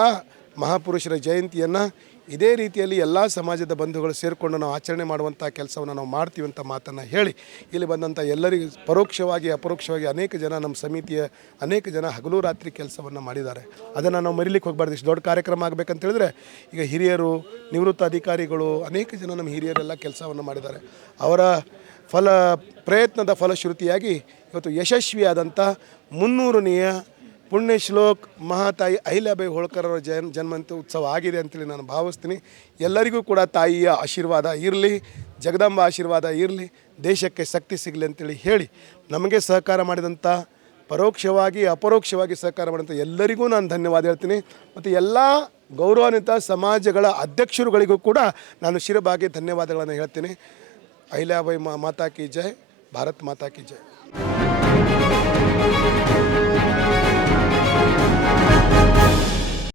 ಮಹಾಪುರುಷರ ಜಯಂತಿಯನ್ನು ಇದೇ ರೀತಿಯಲ್ಲಿ ಎಲ್ಲ ಸಮಾಜದ ಬಂಧುಗಳು ಸೇರಿಕೊಂಡು ನಾವು ಆಚರಣೆ ಮಾಡುವಂಥ ಕೆಲಸವನ್ನು ನಾವು ಮಾಡ್ತೀವಿ ಅಂತ ಮಾತನ್ನು ಹೇಳಿ, ಇಲ್ಲಿ ಬಂದಂಥ ಎಲ್ಲರಿಗೂ ಪರೋಕ್ಷವಾಗಿ ಅಪರೋಕ್ಷವಾಗಿ ಅನೇಕ ಜನ ನಮ್ಮ ಸಮಿತಿಯ ಅನೇಕ ಜನ ಹಗಲು ರಾತ್ರಿ ಕೆಲಸವನ್ನು ಮಾಡಿದ್ದಾರೆ. ಅದನ್ನು ನಾವು ಮರಿಲಿಕ್ಕೆ ಹೋಗಬಾರ್ದು. ಇಷ್ಟು ದೊಡ್ಡ ಕಾರ್ಯಕ್ರಮ ಆಗಬೇಕಂತ ಹೇಳಿದ್ರೆ ಈಗ ಹಿರಿಯರು, ನಿವೃತ್ತ ಅಧಿಕಾರಿಗಳು, ಅನೇಕ ಜನ ನಮ್ಮ ಹಿರಿಯರೆಲ್ಲ ಕೆಲಸವನ್ನು ಮಾಡಿದ್ದಾರೆ. ಅವರ ಪ್ರಯತ್ನದ ಫಲಶ್ರುತಿಯಾಗಿ ಇವತ್ತು ಯಶಸ್ವಿಯಾದಂಥ 300ನೇ ಪುಣ್ಯಶ್ಲೋಕ್ ಮಹಾತಾಯಿ ಅಹಿಲ್ಯಾಬಾಯಿ ಹೋಳ್ಕರ್ ಅವರ ಜನ್ಮಂತ ಉತ್ಸವ ಆಗಿದೆ ಅಂತೇಳಿ ನಾನು ಭಾವಿಸ್ತೀನಿ. ಎಲ್ಲರಿಗೂ ಕೂಡ ತಾಯಿಯ ಆಶೀರ್ವಾದ ಇರಲಿ, ಜಗದಂಬ ಆಶೀರ್ವಾದ ಇರಲಿ, ದೇಶಕ್ಕೆ ಶಕ್ತಿ ಸಿಗಲಿ ಅಂತೇಳಿ ಹೇಳಿ, ನಮಗೆ ಸಹಕಾರ ಮಾಡಿದಂಥ ಪರೋಕ್ಷವಾಗಿ ಅಪರೋಕ್ಷವಾಗಿ ಸಹಕಾರ ಮಾಡಿದಂಥ ಎಲ್ಲರಿಗೂ ನಾನು ಧನ್ಯವಾದ ಹೇಳ್ತೀನಿ. ಮತ್ತು ಎಲ್ಲ ಗೌರವಾನ್ವಿತ ಸಮಾಜಗಳ ಅಧ್ಯಕ್ಷರುಗಳಿಗೂ ಕೂಡ ನಾನು ಶಿರಬಾಗಿ ಧನ್ಯವಾದಗಳನ್ನು ಹೇಳ್ತೀನಿ. ಅಹಿಲ್ಯಾಬಾಯಿ ಮಾತಾ ಕಿ ಜೈ, ಭಾರತ್ ಮಾತಾ ಕಿ ಜೈ.